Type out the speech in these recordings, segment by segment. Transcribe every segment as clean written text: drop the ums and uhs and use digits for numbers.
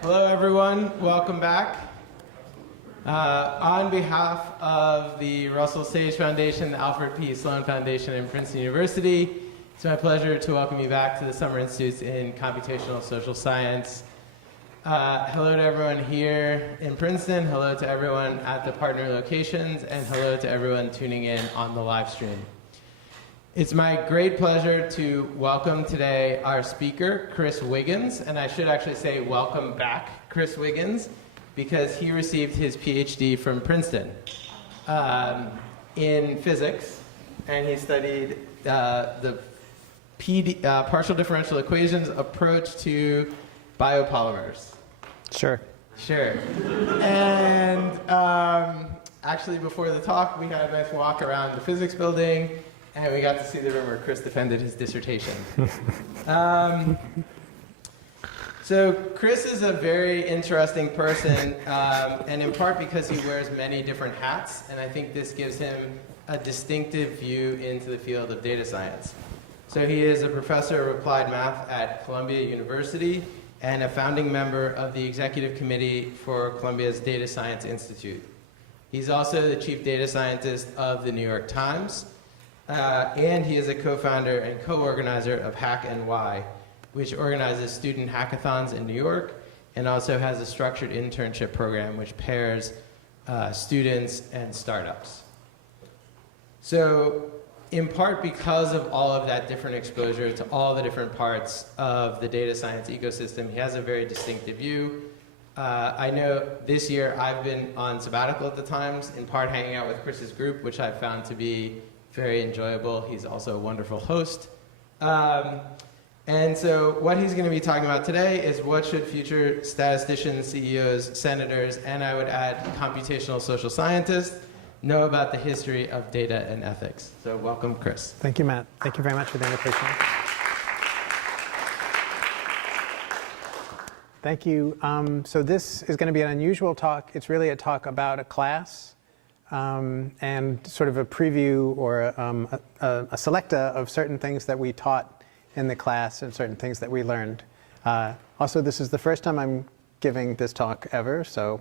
Hello, everyone. Welcome back. On behalf of the Russell Sage Foundation, the Alfred P. Sloan Foundation, and Princeton University, it's my pleasure to welcome you back to the Summer Institutes in Computational Social Science. Hello to everyone here in Princeton. Hello to everyone at the partner locations, and hello to everyone tuning in on the live stream. It's my great pleasure to welcome today our speaker, Chris Wiggins, and I should actually say welcome back, Chris Wiggins, because he received his PhD from Princeton in physics, and he studied the partial differential equations approach to biopolymers. Sure. And actually, before the talk, we had a nice walk around the physics building, and we got to see the room where Chris defended his dissertation. So Chris is a very interesting person, and in part because he wears many different hats, and I think this gives him a distinctive view into the field of data science. So he is a professor of applied math at Columbia University and a founding member of the executive committee for Columbia's Data Science Institute. He's also the chief data scientist of the New York Times, and he is a co-founder and co-organizer of Hack-NY, which organizes student hackathons in New York and also has a structured internship program which pairs students and startups. So in part because of all of that different exposure to all the different parts of the data science ecosystem, he has a very distinctive view. I know this year I've been on sabbatical at the Times, in part hanging out with Chris's group, which I've found to be very enjoyable. He's also a wonderful host. And so what he's going to be talking about today is what should future statisticians, CEOs, senators, and I would add computational social scientists know about the history of data and ethics. So welcome, Chris. Thank you, Matt. Thank you very much for the invitation. Thank you. So this is going to be an unusual talk. It's really a talk about a class and sort of a preview or a selecta of certain things that we taught in the class and certain things that we learned. Also, this is the first time I'm giving this talk ever, so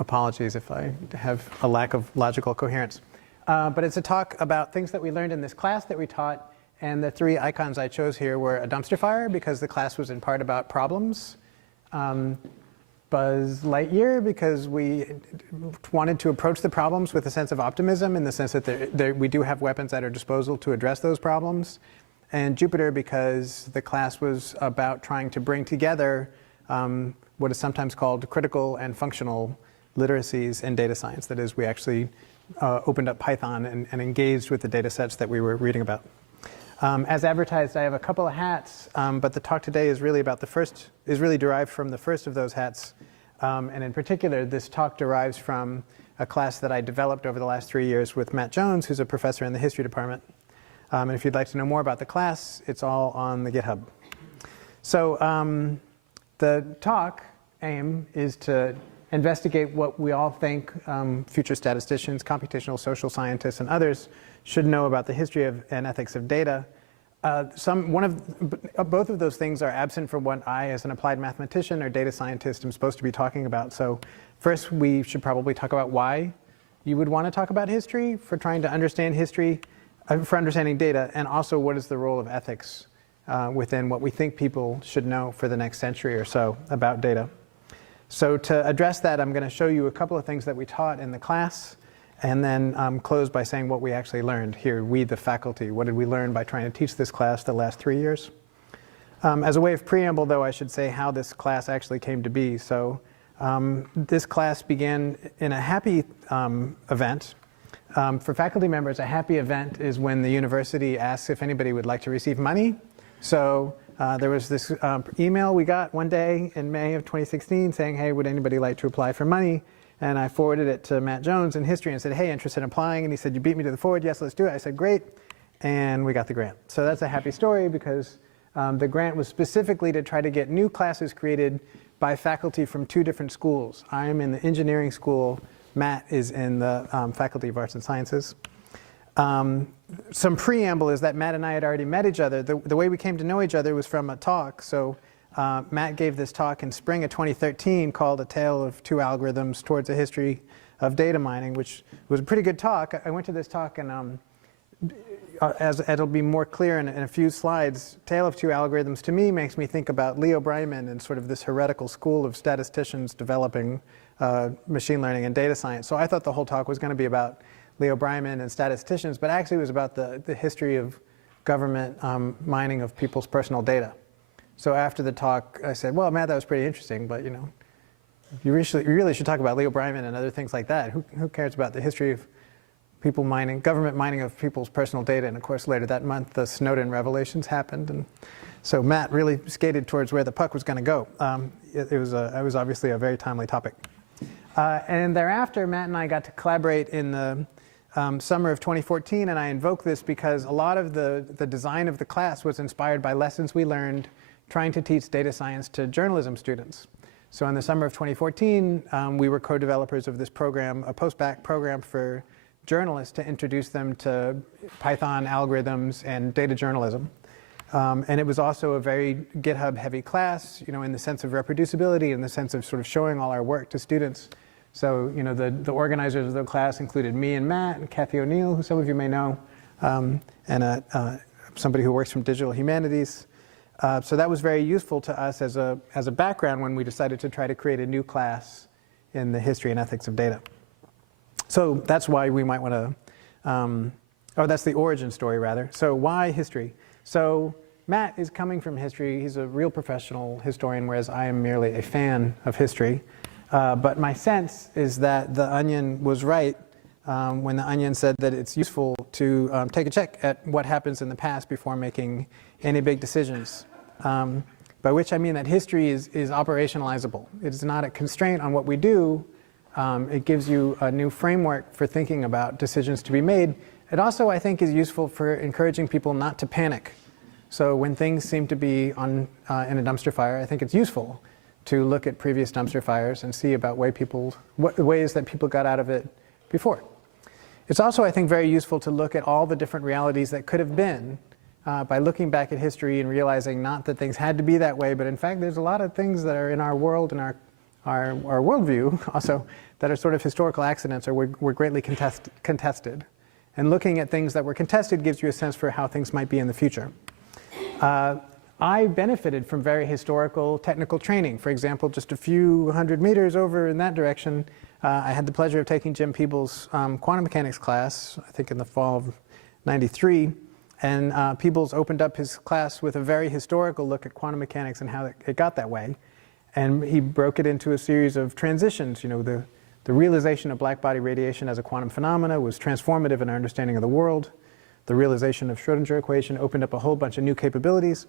apologies if I have a lack of logical coherence. But it's a talk about things that we learned in this class that we taught, and the three icons I chose here were a dumpster fire, because the class was in part about problems, Buzz Lightyear, because we wanted to approach the problems with a sense of optimism, in the sense that we do have weapons at our disposal to address those problems, and Jupiter, because the class was about trying to bring together what is sometimes called critical and functional literacies in data science. That is, we actually opened up Python and engaged with the data sets that we were reading about. As advertised, I have a couple of hats, but the talk today is really about is really derived from the first of those hats. And in particular, this talk derives from a class that I developed over the last 3 years with Matt Jones, who's a professor in the history department. And if you'd like to know more about the class, it's all on the GitHub. So the talk aim is to investigate what we all think future statisticians, computational social scientists, and others should know about the history of and ethics of data. Both of those things are absent from what I, as an applied mathematician or data scientist, am supposed to be talking about. So first, we should probably talk about why you would want to talk about history, for trying to understand history, for understanding data, and also what is the role of ethics within what we think people should know for the next century or so about data. So to address that, I'm going to show you a couple of things that we taught in the class, and then close by saying what we actually learned here, we the faculty. What did we learn by trying to teach this class the last 3 years? As a way of preamble, though, I should say how this class actually came to be. So this class began in a happy event. For faculty members, a happy event is when the university asks if anybody would like to receive money. So there was this email we got one day in May of 2016 saying, hey, would anybody like to apply for money? And I forwarded it to Matt Jones in history and said, hey, interested in applying? And he said, you beat me to the forward. Yes, let's do it. I said, great. And we got the grant. So that's a happy story, because the grant was specifically to try to get new classes created by faculty from 2 different schools. I am in the engineering school. Matt is in the Faculty of Arts and Sciences. Some preamble is that Matt and I had already met each other. The way we came to know each other was from a talk. So Matt gave this talk in spring of 2013 called A Tale of Two Algorithms Towards a History of Data Mining, which was a pretty good talk. I went to this talk, and as it'll be more clear in a few slides, Tale of Two Algorithms to me makes me think about Leo Breiman and sort of this heretical school of statisticians developing machine learning and data science. So I thought the whole talk was going to be about Leo Breiman and statisticians, but actually it was about the history of government mining of people's personal data. So after the talk, I said, well, Matt, that was pretty interesting, but you really should talk about Leo Breiman and other things like that. Who cares about the history of people mining, government mining of people's personal data? And of course, later that month, the Snowden revelations happened. And so Matt really skated towards where the puck was going to go. It was obviously a very timely topic. And thereafter, Matt and I got to collaborate in the summer of 2014, and I invoke this because a lot of the design of the class was inspired by lessons we learned trying to teach data science to journalism students. So in the summer of 2014, we were co-developers of this program, a post-bac program for journalists to introduce them to Python algorithms and data journalism. And it was also a very GitHub-heavy class, in the sense of reproducibility, in the sense of sort of showing all our work to students. So, the organizers of the class included me and Matt and Kathy O'Neill, who some of you may know, and somebody who works from digital humanities. So that was very useful to us as a background when we decided to try to create a new class in the history and ethics of data. So that's why we might want to, that's the origin story, rather. So why history? So Matt is coming from history. He's a real professional historian, whereas I am merely a fan of history. But my sense is that The Onion was right when The Onion said that it's useful to take a check at what happens in the past before making any big decisions. By which I mean that history is operationalizable. It is not a constraint on what we do. It gives you a new framework for thinking about decisions to be made. It also, I think, is useful for encouraging people not to panic. So when things seem to be in a dumpster fire, I think it's useful to look at previous dumpster fires and see about ways that people got out of it before. It's also, I think, very useful to look at all the different realities that could have been by looking back at history and realizing not that things had to be that way, but in fact there's a lot of things that are in our world and our worldview also that are sort of historical accidents or were greatly contested. And looking at things that were contested gives you a sense for how things might be in the future. I benefited from very historical technical training. For example, just a few hundred meters over in that direction, I had the pleasure of taking Jim Peebles' quantum mechanics class, I think in the fall of '93. And Peebles opened up his class with a very historical look at quantum mechanics and how it got that way. And he broke it into a series of transitions. The realization of black body radiation as a quantum phenomena was transformative in our understanding of the world. The realization of Schrodinger equation opened up a whole bunch of new capabilities.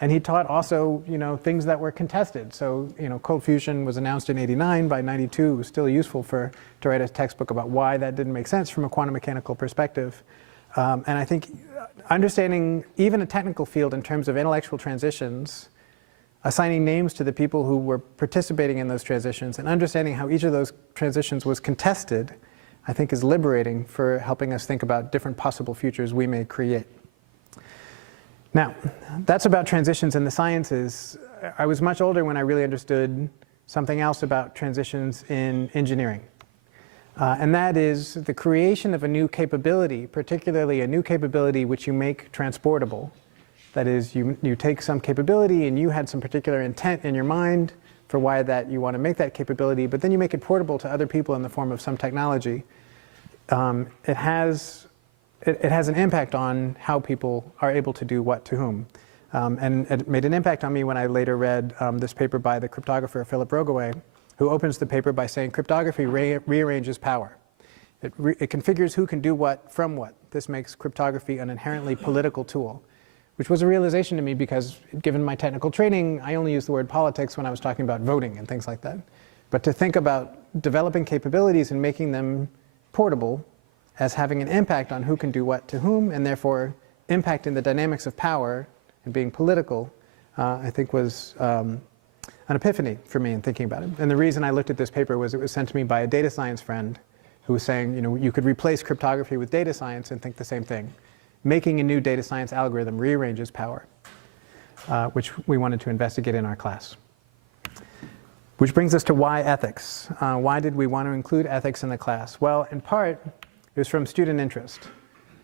And he taught also, things that were contested. So, cold fusion was announced in '89. By '92, it was still useful to write a textbook about why that didn't make sense from a quantum mechanical perspective. And I think understanding even a technical field in terms of intellectual transitions, assigning names to the people who were participating in those transitions, and understanding how each of those transitions was contested, I think is liberating for helping us think about different possible futures we may create. Now, that's about transitions in the sciences. I was much older when I really understood something else about transitions in engineering. And that is the creation of a new capability, particularly a new capability which you make transportable. That is, you take some capability and you had some particular intent in your mind for why that you want to make that capability, but then you make it portable to other people in the form of some technology. It has an impact on how people are able to do what to whom. And it made an impact on me when I later read this paper by the cryptographer Philip Rogaway, who opens the paper by saying cryptography rearranges power. It configures who can do what from what. This makes cryptography an inherently political tool, which was a realization to me because given my technical training, I only used the word politics when I was talking about voting and things like that. But to think about developing capabilities and making them portable as having an impact on who can do what to whom, and therefore impacting the dynamics of power and being political, I think was an epiphany for me in thinking about it. And the reason I looked at this paper was it was sent to me by a data science friend who was saying, you could replace cryptography with data science and think the same thing. Making a new data science algorithm rearranges power. which we wanted to investigate in our class. Which brings us to why ethics. Why did we want to include ethics in the class? Well, in part, it was from student interest.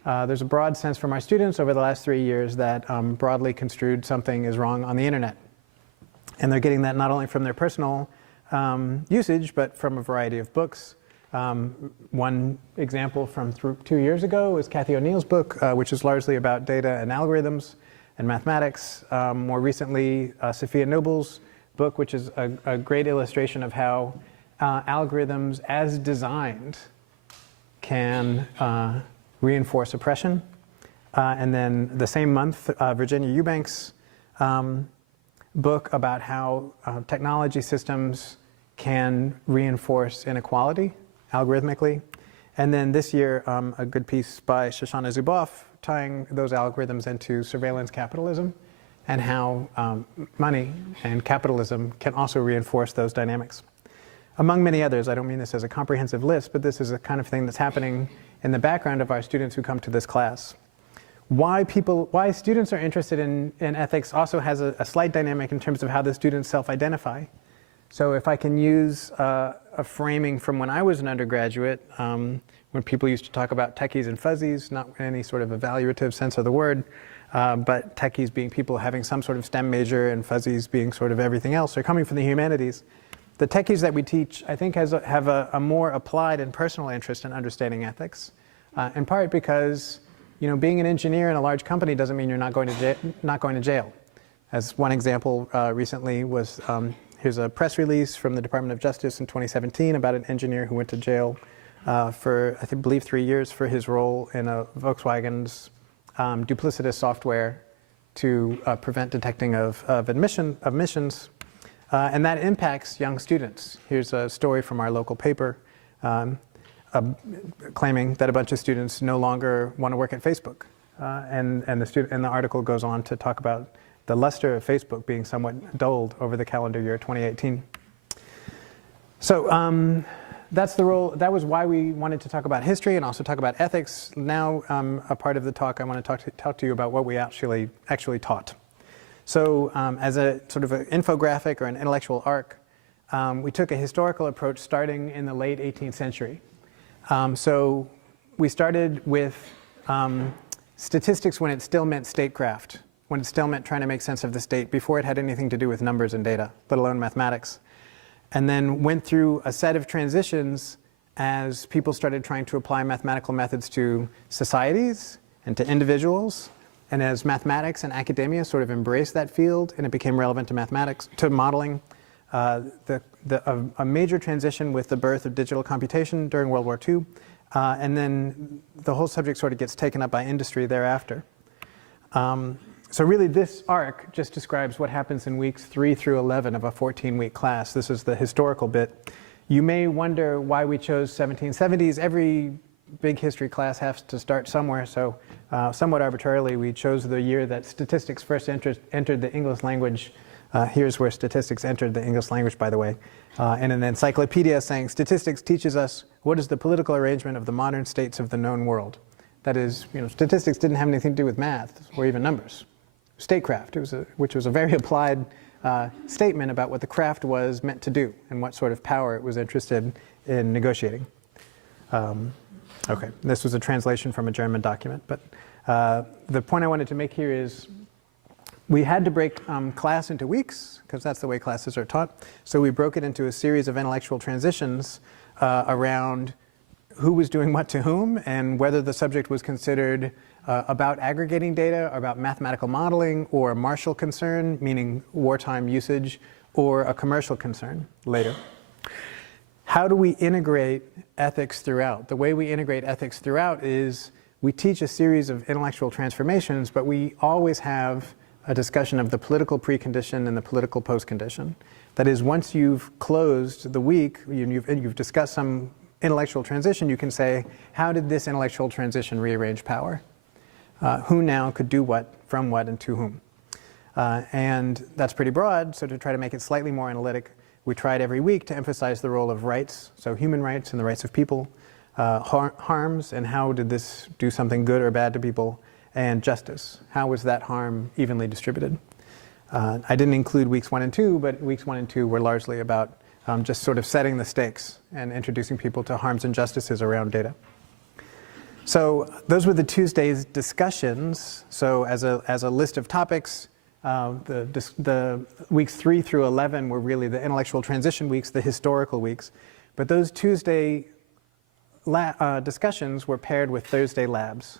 There's a broad sense from our students over the last 3 years that broadly construed something is wrong on the internet. And they're getting that not only from their personal usage, but from a variety of books. One example from 2 years ago is Cathy O'Neill's book, which is largely about data and algorithms and mathematics. More recently, Sophia Noble's book, which is a great illustration of how algorithms as designed can reinforce oppression. And then the same month, Virginia Eubank's book about how technology systems can reinforce inequality algorithmically. And then this year, a good piece by Shoshana Zuboff tying those algorithms into surveillance capitalism and how money and capitalism can also reinforce those dynamics. Among many others, I don't mean this as a comprehensive list, but this is a kind of thing that's happening in the background of our students who come to this class. Why students are interested in ethics also has a slight dynamic in terms of how the students self-identify. So if I can use a framing from when I was an undergraduate, when people used to talk about techies and fuzzies, not in any sort of evaluative sense of the word, but techies being people having some sort of STEM major and fuzzies being sort of everything else, or coming from the humanities. The techies that we teach, I think, have a more applied and personal interest in understanding ethics, in part because being an engineer in a large company doesn't mean you're not going to jail. As one example recently was, here's a press release from the Department of Justice in 2017 about an engineer who went to jail for, I believe, 3 years for his role in a Volkswagen's duplicitous software to prevent detecting of emissions. And that impacts young students. Here's a story from our local paper claiming that a bunch of students no longer want to work at Facebook. And the article goes on to talk about the luster of Facebook being somewhat dulled over the calendar year 2018. So that's the role. That was why we wanted to talk about history and also talk about ethics. Now, a part of the talk, I want to talk to you about what we actually taught. So as a sort of an infographic or an intellectual arc, we took a historical approach starting in the late 18th century. So we started with statistics when it still meant statecraft, when it still meant trying to make sense of the state before it had anything to do with numbers and data, let alone mathematics. And then went through a set of transitions as people started trying to apply mathematical methods to societies and to individuals. And as mathematics and academia sort of embraced that field and it became relevant to mathematics, to modeling, a major transition with the birth of digital computation during World War II. And then the whole subject sort of gets taken up by industry thereafter. So really this arc just describes what happens in weeks 3 through 11 of a 14-week class. This is the historical bit. You may wonder why we chose 1770s. Every big history class has to start somewhere, so somewhat arbitrarily we chose the year that statistics first entered the English language. Here's where statistics entered the English language, by the way. In an encyclopedia saying statistics teaches us what is the political arrangement of the modern states of the known world. That is, statistics didn't have anything to do with math or even numbers. Statecraft, which was a very applied statement about what the craft was meant to do and what sort of power it was interested in negotiating. Okay, this was a translation from a German document, but the point I wanted to make here is we had to break class into weeks, because that's the way classes are taught. So we broke it into a series of intellectual transitions around who was doing what to whom and whether the subject was considered about aggregating data, or about mathematical modeling, or a martial concern, meaning wartime usage, or a commercial concern later. How do we integrate ethics throughout? The way we integrate ethics throughout is we teach a series of intellectual transformations, but we always have a discussion of the political precondition and the political postcondition. That is, once you've closed the week, you've discussed some intellectual transition, you can say, how did this intellectual transition rearrange power? Who now could do what, from what, and to whom? And that's pretty broad, so to try to make it slightly more analytic, we tried every week to emphasize the role of rights, so human rights and the rights of people, harms, and how did this do something good or bad to people, and justice. How was that harm evenly distributed? I didn't include weeks 1 and 2, but weeks 1 and 2 were largely about just sort of setting the stakes and introducing people to harms and justices around data. So those were the Tuesday's discussions. So as a list of topics, the weeks 3 through 11 were really the intellectual transition weeks, the historical weeks. But those Tuesday discussions were paired with Thursday labs.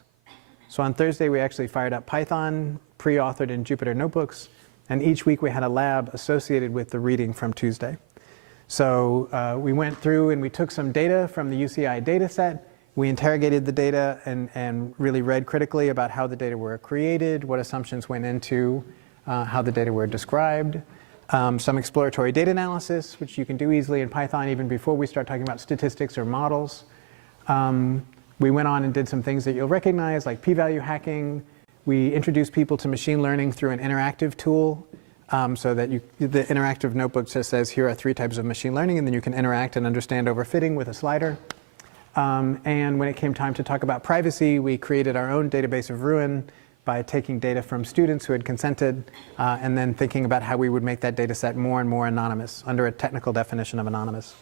So on Thursday, we actually fired up Python, pre-authored in Jupyter Notebooks, and each week we had a lab associated with the reading from Tuesday. So we went through and we took some data from the UCI data set. We interrogated the data and really read critically about how the data were created, what assumptions went into how the data were described. Some exploratory data analysis, which you can do easily in Python even before we start talking about statistics or models. We went on and did some things that you'll recognize, like p-value hacking. We introduced people to machine learning through an interactive tool, so that the interactive notebook just says, here are 3 types of machine learning, and then you can interact and understand overfitting with a slider. And when it came time to talk about privacy, we created our own database of ruin by taking data from students who had consented, and then thinking about how we would make that data set more and more anonymous under a technical definition of anonymous.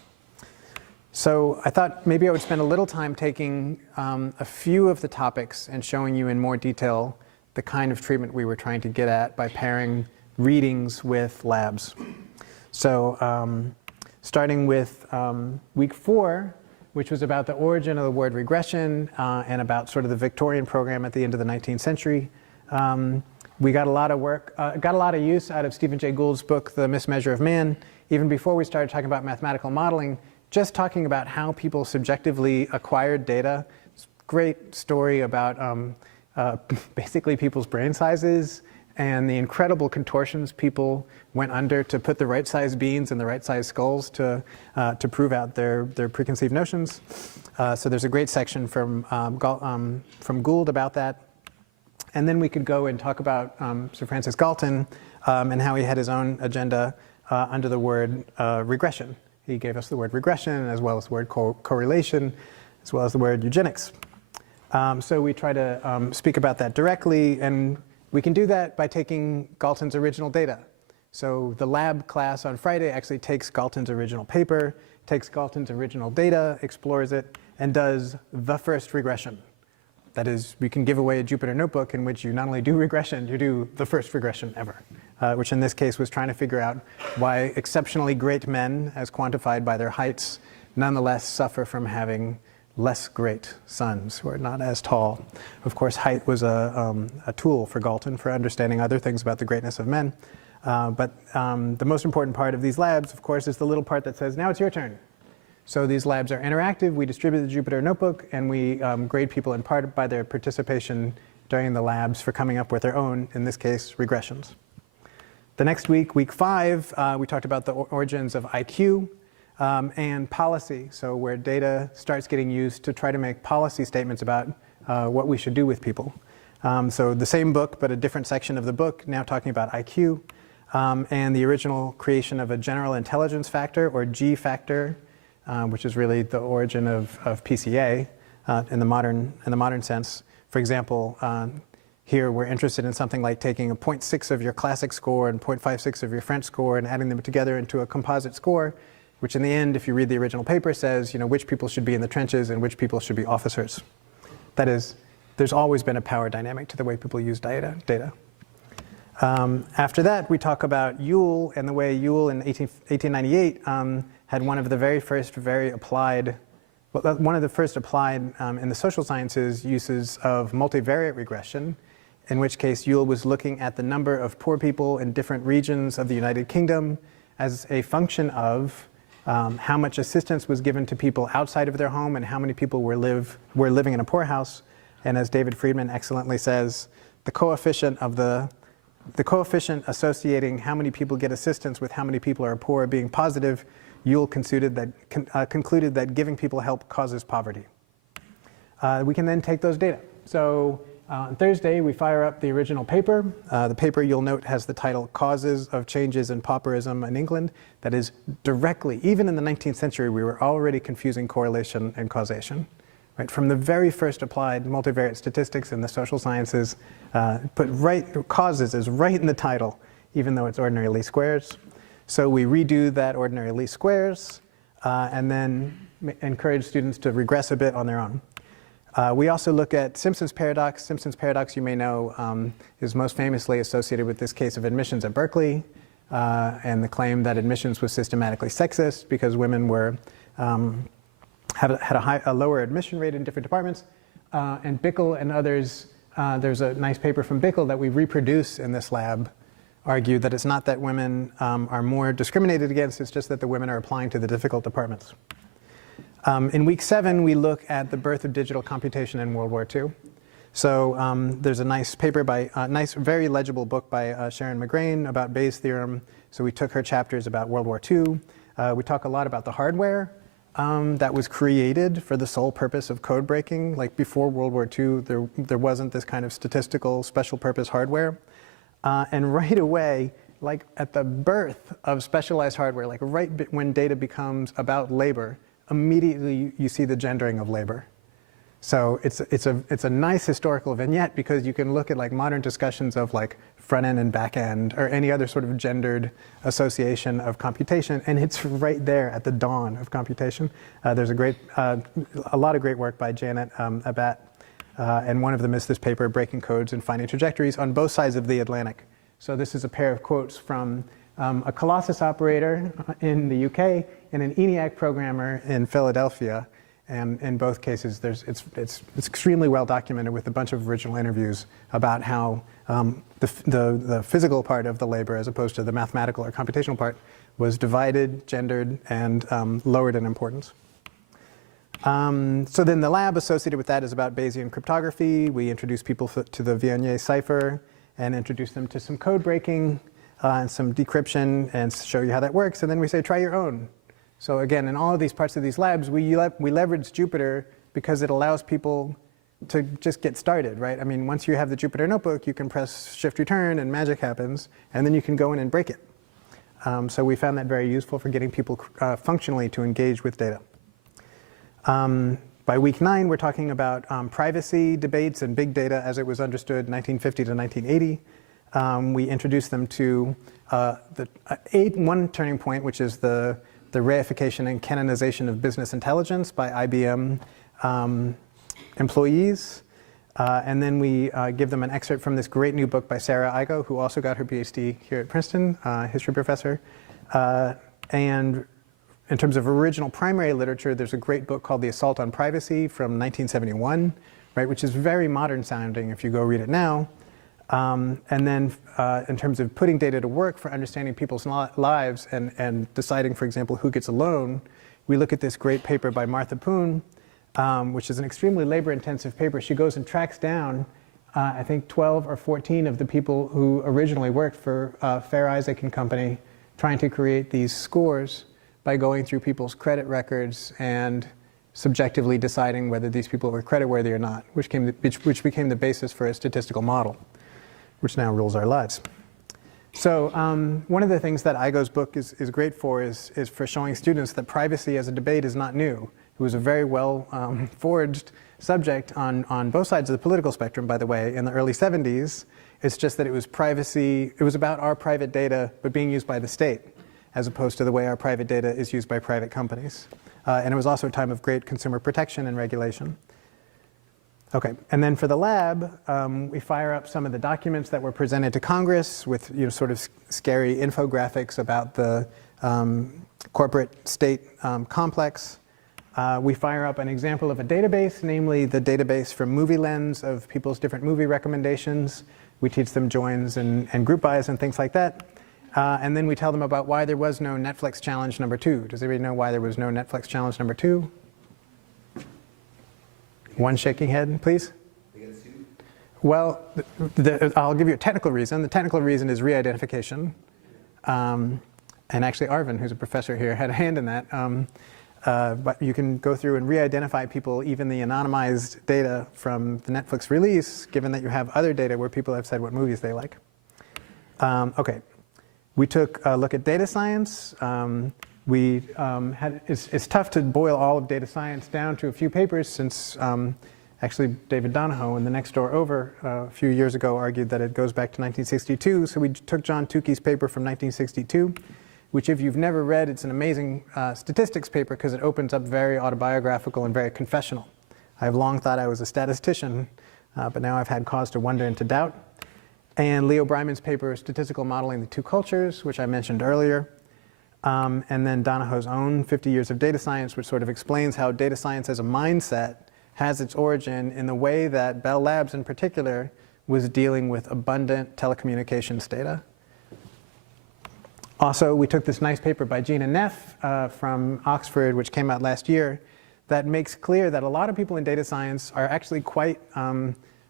So I thought maybe I would spend a little time taking a few of the topics and showing you in more detail the kind of treatment we were trying to get at by pairing readings with labs. So starting with week 4, which was about the origin of the word regression and about sort of the Victorian program at the end of the 19th century. We got a lot of work, got a lot of use out of Stephen Jay Gould's book, The Mismeasure of Man. Even before we started talking about mathematical modeling, just talking about how people subjectively acquired data. It's a great story about basically people's brain sizes and the incredible contortions people went under to put the right size beans in the right size skulls to prove out their preconceived notions. So there's a great section from Gould about that. And then we could go and talk about Sir Francis Galton and how he had his own agenda under the word regression. He gave us the word regression, as well as the word correlation, as well as the word eugenics. So we try to speak about that directly, and we can do that by taking Galton's original data. So the lab class on Friday actually takes Galton's original paper, takes Galton's original data, explores it, and does the first regression. That is, we can give away a Jupyter Notebook in which you not only do regression, you do the first regression ever, which in this case was trying to figure out why exceptionally great men, as quantified by their heights, nonetheless suffer from having less great sons who are not as tall. Of course, height was a tool for Galton for understanding other things about the greatness of men. But the most important part of these labs, of course, is the little part that says, now it's your turn. So these labs are interactive. We distribute the Jupyter Notebook, and we grade people in part by their participation during the labs for coming up with their own, in this case, regressions. The next week, week 5, we talked about the origins of IQ and policy, so where data starts getting used to try to make policy statements about what we should do with people. So the same book, but a different section of the book, now talking about IQ, and the original creation of a general intelligence factor, or G factor, which is really the origin of PCA in the modern sense. For example, here we're interested in something like taking a 0.6 of your classic score and 0.56 of your French score and adding them together into a composite score, which in the end, if you read the original paper, says which people should be in the trenches and which people should be officers. That is, there's always been a power dynamic to the way people use data. After that, we talk about Yule and the way Yule in 1898 had one of the very first applied in the social sciences uses of multivariate regression, in which case Yule was looking at the number of poor people in different regions of the United Kingdom as a function of how much assistance was given to people outside of their home and how many people were living in a poorhouse. And as David Friedman excellently says, the coefficient associating how many people get assistance with how many people are poor being positive, Yule concluded that giving people help causes poverty. We can then take those data. So on Thursday, we fire up the original paper. The paper, you'll note, has the title Causes of Changes in Pauperism in England. That is directly, even in the 19th century, we were already confusing correlation and causation. Right? From the very first applied multivariate statistics in the social sciences, causes is right in the title, even though it's ordinary least squares. So we redo that ordinary least squares and then encourage students to regress a bit on their own. We also look at Simpson's paradox. Simpson's paradox, you may know, is most famously associated with this case of admissions at Berkeley and the claim that admissions was systematically sexist because women were, had a lower admission rate in different departments. And Bickel and others, there's a nice paper from Bickel that we reproduce in this lab, argue that it's not that women are more discriminated against, it's just that the women are applying to the difficult departments. In week 7, we look at the birth of digital computation in World War II. So there's a nice paper by, nice, very legible book by Sharon McGrain about Bayes' theorem. So we took her chapters about World War II. We talk a lot about the hardware that was created for the sole purpose of code breaking. Like before World War II, there wasn't this kind of statistical special purpose hardware. And right away, like at the birth of specialized hardware, like right when data becomes about labor, immediately you see the gendering of labor. So it's a nice historical vignette because you can look at like modern discussions of like front end and back end or any other sort of gendered association of computation, and it's right there at the dawn of computation. There's a lot of great work by Janet Abat, and one of them is this paper, Breaking Codes and Finding Trajectories, on both sides of the Atlantic. So this is a pair of quotes from a Colossus operator in the UK and an ENIAC programmer in Philadelphia. And in both cases, it's extremely well documented with a bunch of original interviews about how the physical part of the labor, as opposed to the mathematical or computational part, was divided, gendered, and lowered in importance. So then the lab associated with that is about Bayesian cryptography. We introduce people to the Viognier cipher and introduce them to some code breaking and some decryption and show you how that works. And then we say, try your own. So again, in all of these parts of these labs, we leverage Jupyter because it allows people to just get started, right? I mean, once you have the Jupyter notebook, you can press Shift Return and magic happens, and then you can go in and break it. So we found that very useful for getting people functionally to engage with data. By week 9, we're talking about privacy debates and big data as it was understood 1950 to 1980. We introduced them to one turning point, which is the reification and canonization of business intelligence by IBM employees. And then we give them an excerpt from this great new book by Sarah Igo, who also got her PhD here at Princeton, history professor. And in terms of original primary literature, there's a great book called The Assault on Privacy from 1971, right, which is very modern sounding if you go read it now. And then in terms of putting data to work for understanding people's lives and deciding, for example, who gets a loan, we look at this great paper by Martha Poon, which is an extremely labor-intensive paper. She goes and tracks down, I think, 12 or 14 of the people who originally worked for Fair Isaac and Company, trying to create these scores by going through people's credit records and subjectively deciding whether these people were creditworthy or not, which became the basis for a statistical model, which now rules our lives. So one of the things that Igo's book is great for is for showing students that privacy as a debate is not new. It was a very well forged subject on both sides of the political spectrum, by the way, in the early 70s. It's just that it was privacy, it was about our private data, but being used by the state, as opposed to the way our private data is used by private companies. And it was also a time of great consumer protection and regulation. Okay, and then for the lab, we fire up some of the documents that were presented to Congress with sort of scary infographics about the corporate state complex. We fire up an example of a database, namely the database from Movie Lens of people's different movie recommendations. We teach them joins and group buys and things like that. And then we tell them about why there was no Netflix challenge number 2. Does everybody know why there was no Netflix challenge number 2? One shaking head, please. They get sued? Well, I'll give you a technical reason. The technical reason is re-identification. And actually, Arvin, who's a professor here, had a hand in that. But you can go through and re-identify people, even the anonymized data from the Netflix release, given that you have other data where people have said what movies they like. Okay. We took a look at data science. It's tough to boil all of data science down to a few papers since Actually, David Donahoe in the next door over a few years ago argued that it goes back to 1962. So we took John Tukey's paper from 1962, which if you've never read, it's an amazing statistics paper because it opens up very autobiographical and very confessional. I've long thought I was a statistician, but now I've had cause to wonder and to doubt. And Leo Breiman's paper, Statistical Modeling the Two Cultures, which I mentioned earlier. And then Donahoe's own 50 Years of Data Science, which sort of explains how data science as a mindset has its origin in the way that Bell Labs in particular was dealing with abundant telecommunications data. Also, we took this nice paper by Gina Neff from Oxford, which came out last year, that makes clear that a lot of people in data science are actually quite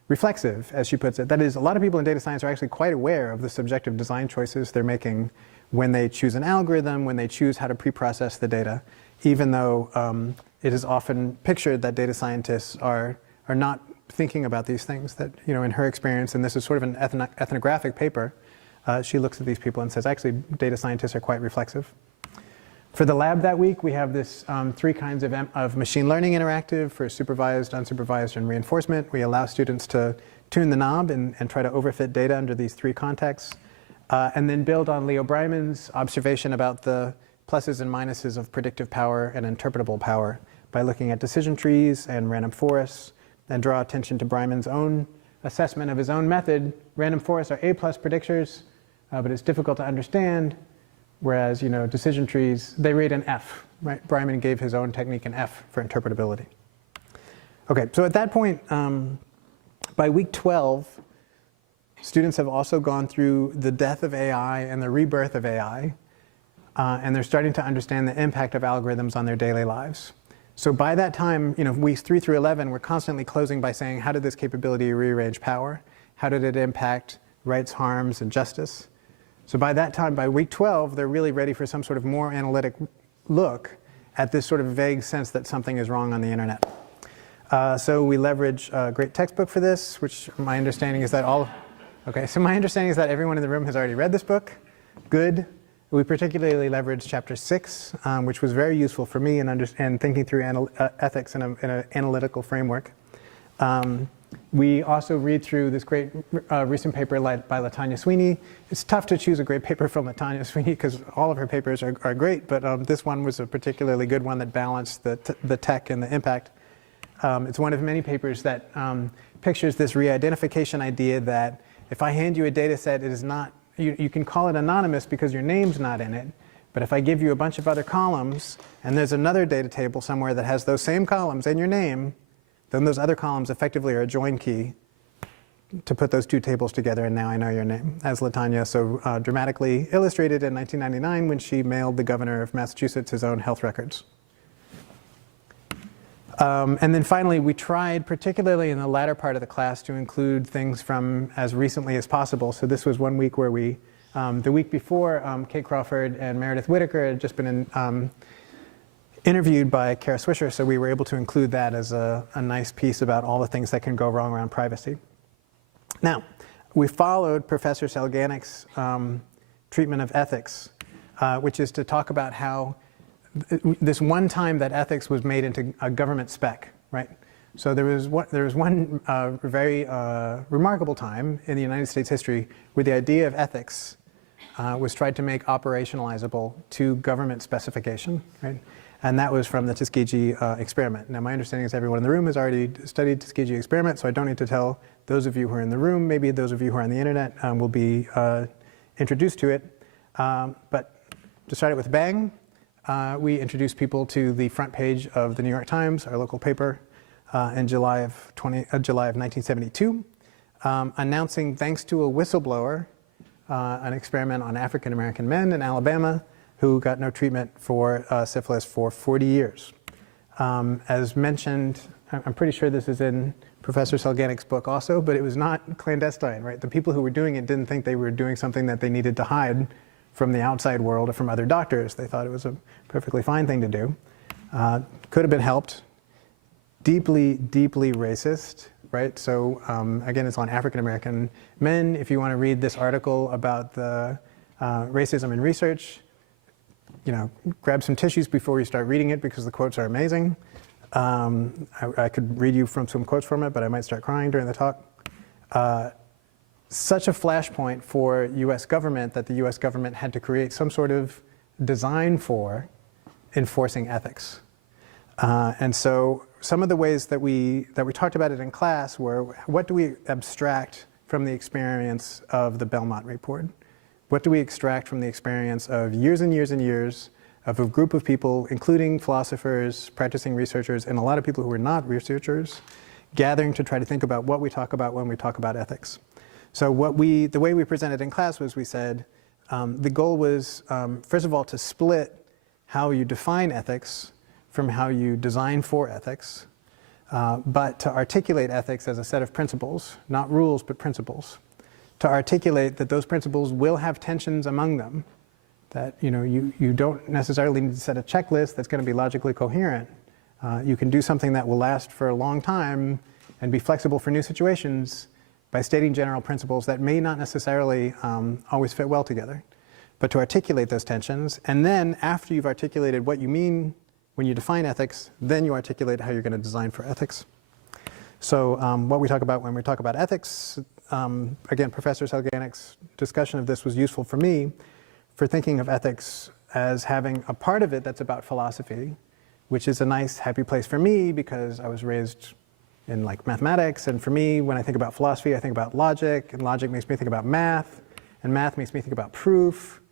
reflexive, as she puts it. That is, a lot of people in data science are actually quite aware of the subjective design choices they're making when they choose an algorithm, when they choose how to pre-process the data, even though it is often pictured that data scientists are not thinking about these things. That, you know, in her experience, and this is sort of an ethnographic paper, she looks at these people and says, actually, data scientists are quite reflexive. For the lab that week, we have this 3 kinds of machine learning interactive for supervised, unsupervised, and reinforcement. We allow students to tune the knob and try to overfit data under these 3 contexts, and then build on Leo Breiman's observation about the pluses and minuses of predictive power and interpretable power by looking at decision trees and random forests, and draw attention to Breiman's own assessment of his own method. Random forests are A+ predictors, but it's difficult to understand, whereas, you know, decision trees, they rate an F, right? Breiman gave his own technique an F for interpretability. Okay, so at that point, by week 12, students have also gone through the death of AI and the rebirth of AI, and they're starting to understand the impact of algorithms on their daily lives. So by that time, you know, weeks 3 through 11, we're constantly closing by saying, how did this capability rearrange power? How did it impact rights, harms, and justice? So by that time, by week 12, they're really ready for some sort of more analytic look at this sort of vague sense that something is wrong on the internet. So we leverage a great textbook for this, which my understanding is that my understanding is that everyone in the room has already read this book. Good. We particularly leveraged chapter 6, which was very useful for me in thinking through ethics in an analytical framework. We also read through this great recent paper by LaTanya Sweeney. It's tough to choose a great paper from LaTanya Sweeney because all of her papers are great, but this one was a particularly good one that balanced the tech and the impact. It's one of many papers that pictures this re-identification idea that if I hand you a data set, it is not, you can call it anonymous because your name's not in it, but if I give you a bunch of other columns and there's another data table somewhere that has those same columns and your name, then those other columns effectively are a join key to put those 2 tables together, and now I know your name, as LaTanya so dramatically illustrated in 1999 when she mailed the governor of Massachusetts his own health records. And then finally, we tried, particularly in the latter part of the class, to include things from as recently as possible. So this was one week where we, the week before, Kate Crawford and Meredith Whitaker had just been interviewed by Kara Swisher, so we were able to include that as a nice piece about all the things that can go wrong around privacy. Now, we followed Professor Selganik's treatment of ethics, which is to talk about how this one time that ethics was made into a government spec, right? So there was one very remarkable time in the United States history where the idea of ethics was tried to make operationalizable to government specification, right? And that was from the Tuskegee experiment. Now, my understanding is everyone in the room has already studied Tuskegee experiment, so I don't need to tell those of you who are in the room. Maybe those of you who are on the internet will be introduced to it. But to start it with a bang, we introduced people to the front page of the New York Times, our local paper, in July of 1972, announcing, thanks to a whistleblower, an experiment on African American men in Alabama who got no treatment for syphilis for 40 years. As mentioned, I'm pretty sure this is in Professor Selganik's book also, but it was not clandestine, right? The people who were doing it didn't think they were doing something that they needed to hide from the outside world or from other doctors. They thought it was a perfectly fine thing to do. Could have been helped. Deeply, deeply racist, right? So again, it's on African American men. If you want to read this article about the racism in research, you know, grab some tissues before you start reading it because the quotes are amazing. I could read you from some quotes from it, but I might start crying during the talk. Such a flashpoint for US government that the US government had to create some sort of design for enforcing ethics. And so some of the ways that we talked about it in class were, what do we abstract from the experience of the Belmont Report? What do we extract from the experience of years and years and years of a group of people, including philosophers, practicing researchers, and a lot of people who are not researchers, gathering to try to think about what we talk about when we talk about ethics? So the way we presented in class was, we said the goal was, first of all, to split how you define ethics from how you design for ethics, but to articulate ethics as a set of principles, not rules, but principles. To articulate that those principles will have tensions among them, that you don't necessarily need to set a checklist that's going to be logically coherent. You can do something that will last for a long time and be flexible for new situations by stating general principles that may not necessarily always fit well together, but to articulate those tensions. And then after you've articulated what you mean when you define ethics, then you articulate how you're going to design for ethics. So what we talk about when we talk about ethics, again, Professor Selganik's discussion of this was useful for me for thinking of ethics as having a part of it that's about philosophy, which is a nice, happy place for me because I was raised in mathematics, and for me, when I think about philosophy, I think about logic, and logic makes me think about math, and math makes me think about proof,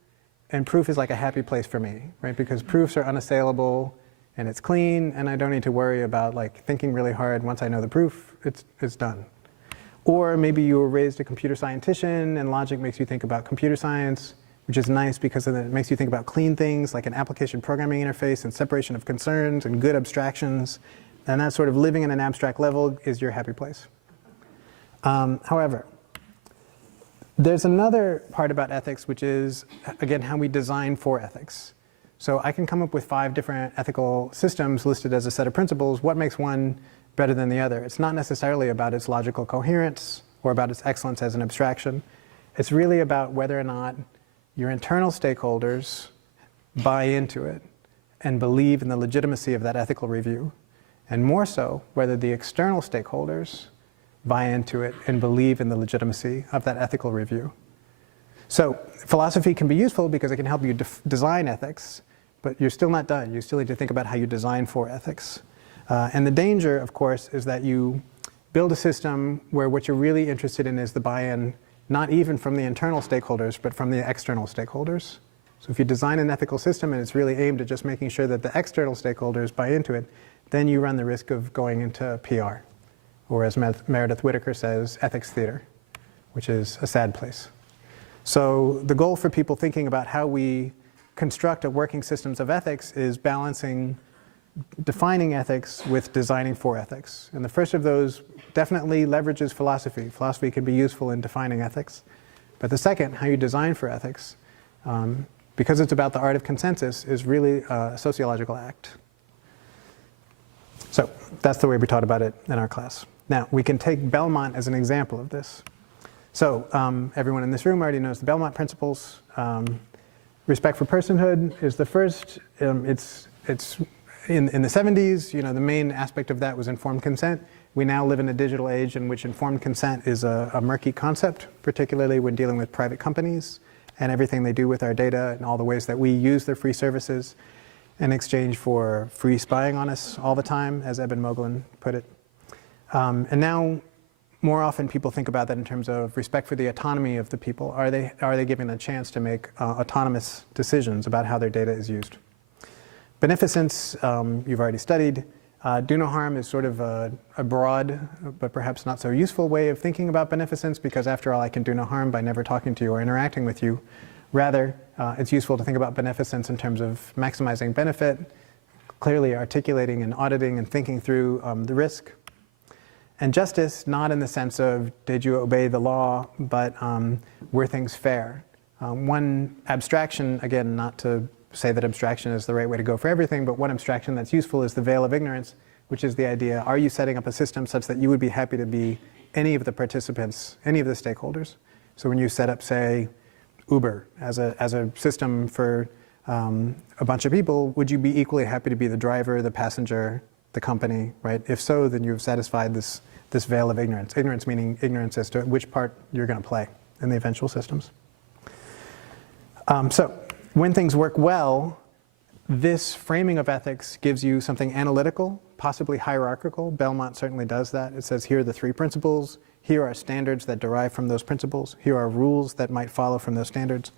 and proof is like a happy place for me, right? Because proofs are unassailable, and it's clean, and I don't need to worry about thinking really hard. Once I know the proof, it's done. Or maybe you were raised a computer scientician, and logic makes you think about computer science, which is nice because then it makes you think about clean things like an application programming interface and separation of concerns and good abstractions. And that sort of living in an abstract level is your happy place. However, there's another part about ethics, which is, again, how we design for ethics. So I can come up with 5 different ethical systems listed as a set of principles. What makes one better than the other? It's not necessarily about its logical coherence or about its excellence as an abstraction. It's really about whether or not your internal stakeholders buy into it and believe in the legitimacy of that ethical review. And more so, whether the external stakeholders buy into it and believe in the legitimacy of that ethical review. So philosophy can be useful because it can help you design ethics, but you're still not done. You still need to think about how you design for ethics. And the danger, of course, is that you build a system where what you're really interested in is the buy-in, not even from the internal stakeholders, but from the external stakeholders. So if you design an ethical system and it's really aimed at just making sure that the external stakeholders buy into it, then you run the risk of going into PR, or as Meredith Whittaker says, ethics theater, which is a sad place. So the goal for people thinking about how we construct a working systems of ethics is balancing defining ethics with designing for ethics. And the first of those definitely leverages philosophy. Philosophy can be useful in defining ethics. But the second, how you design for ethics, because it's about the art of consensus, is really a sociological act. So that's the way we taught about it in our class. Now, we can take Belmont as an example of this. So everyone in this room already knows the Belmont principles. Respect for personhood is the first. It's in the 70s, the main aspect of that was informed consent. We now live in a digital age in which informed consent is a murky concept, particularly when dealing with private companies and everything they do with our data and all the ways that we use their free services in exchange for free spying on us all the time, as Eben Moglen put it. And now, more often people think about that in terms of respect for the autonomy of the people. Are they given a chance to make autonomous decisions about how their data is used? Beneficence, you've already studied. Do no harm is sort of a broad, but perhaps not so useful way of thinking about beneficence, because after all, I can do no harm by never talking to you or interacting with you. Rather, it's useful to think about beneficence in terms of maximizing benefit, clearly articulating and auditing and thinking through the risk. And justice, not in the sense of did you obey the law, but were things fair? One abstraction, again, not to say that abstraction is the right way to go for everything, but one abstraction that's useful is the veil of ignorance, which is the idea, are you setting up a system such that you would be happy to be any of the participants, any of the stakeholders? So when you set up, say, Uber as a system for a bunch of people, would you be equally happy to be the driver, the passenger, the company, right? If so, then you've satisfied this veil of ignorance. Ignorance meaning ignorance as to which part you're going to play in the eventual systems. So when things work well, this framing of ethics gives you something analytical, possibly hierarchical. Belmont certainly does that. It says here are the 3 principles. Here are standards that derive from those principles. Here are rules that might follow from those standards.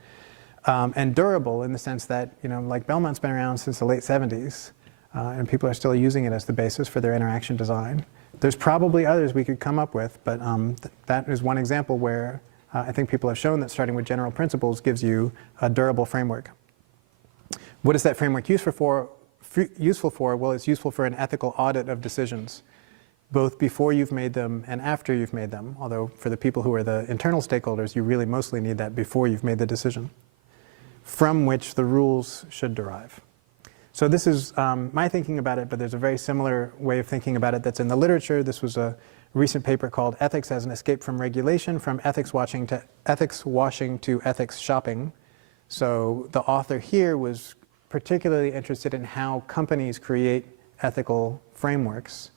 And durable in the sense that, like Belmont's been around since the late 70s, and people are still using it as the basis for their interaction design. There's probably others we could come up with, but that is one example where I think people have shown that starting with general principles gives you a durable framework. What is that framework useful for? Well, it's useful for an ethical audit of decisions, both before you've made them and after you've made them. Although for the people who are the internal stakeholders, you really mostly need that before you've made the decision, from which the rules should derive. So this is my thinking about it, but there's a very similar way of thinking about it that's in the literature. This was a recent paper called Ethics as an Escape from Regulation, from ethics washing to ethics shopping. So the author here was particularly interested in how companies create ethical frameworks.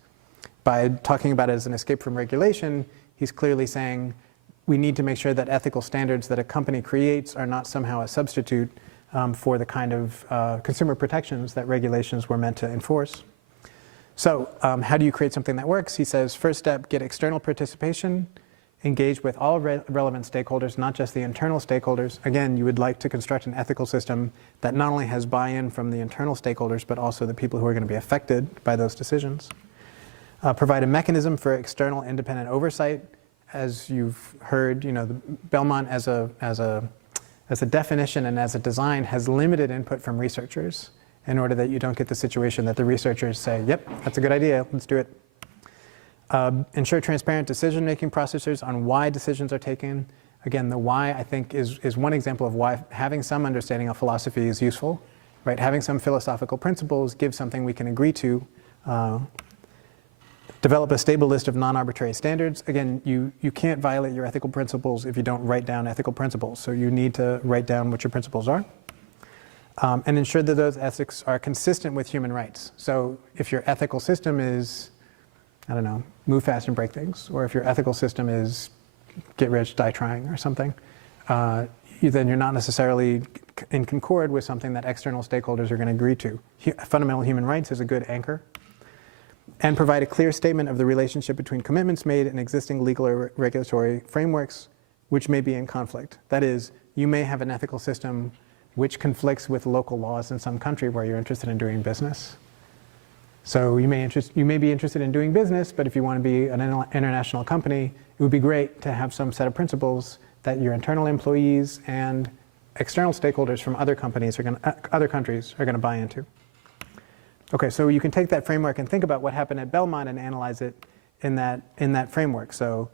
By talking about it as an escape from regulation, he's clearly saying we need to make sure that ethical standards that a company creates are not somehow a substitute for the kind of consumer protections that regulations were meant to enforce. So how do you create something that works? He says, first step, get external participation, engage with all relevant stakeholders, not just the internal stakeholders. Again, you would like to construct an ethical system that not only has buy-in from the internal stakeholders, but also the people who are going to be affected by those decisions. Provide a mechanism for external independent oversight. As you've heard, the Belmont as a definition and as a design has limited input from researchers in order that you don't get the situation that the researchers say, yep, that's a good idea, let's do it. Ensure transparent decision-making processes on why decisions are taken. Again, the why, I think, is one example of why having some understanding of philosophy is useful. Right? Having some philosophical principles gives something we can agree to. Develop a stable list of non-arbitrary standards. Again, you can't violate your ethical principles if you don't write down ethical principles. So you need to write down what your principles are. And ensure that those ethics are consistent with human rights. So if your ethical system is, I don't know, move fast and break things, or if your ethical system is get rich, die trying or something, then you're not necessarily in concord with something that external stakeholders are going to agree to. Fundamental human rights is a good anchor. And provide a clear statement of the relationship between commitments made and existing legal or regulatory frameworks which may be in conflict. That is, you may have an ethical system which conflicts with local laws in some country where you're interested in doing business. So you may be interested in doing business, but if you want to be an international company, it would be great to have some set of principles that your internal employees and external stakeholders from other countries are going to buy into. Okay, so you can take that framework and think about what happened at Belmont and analyze it in that framework. So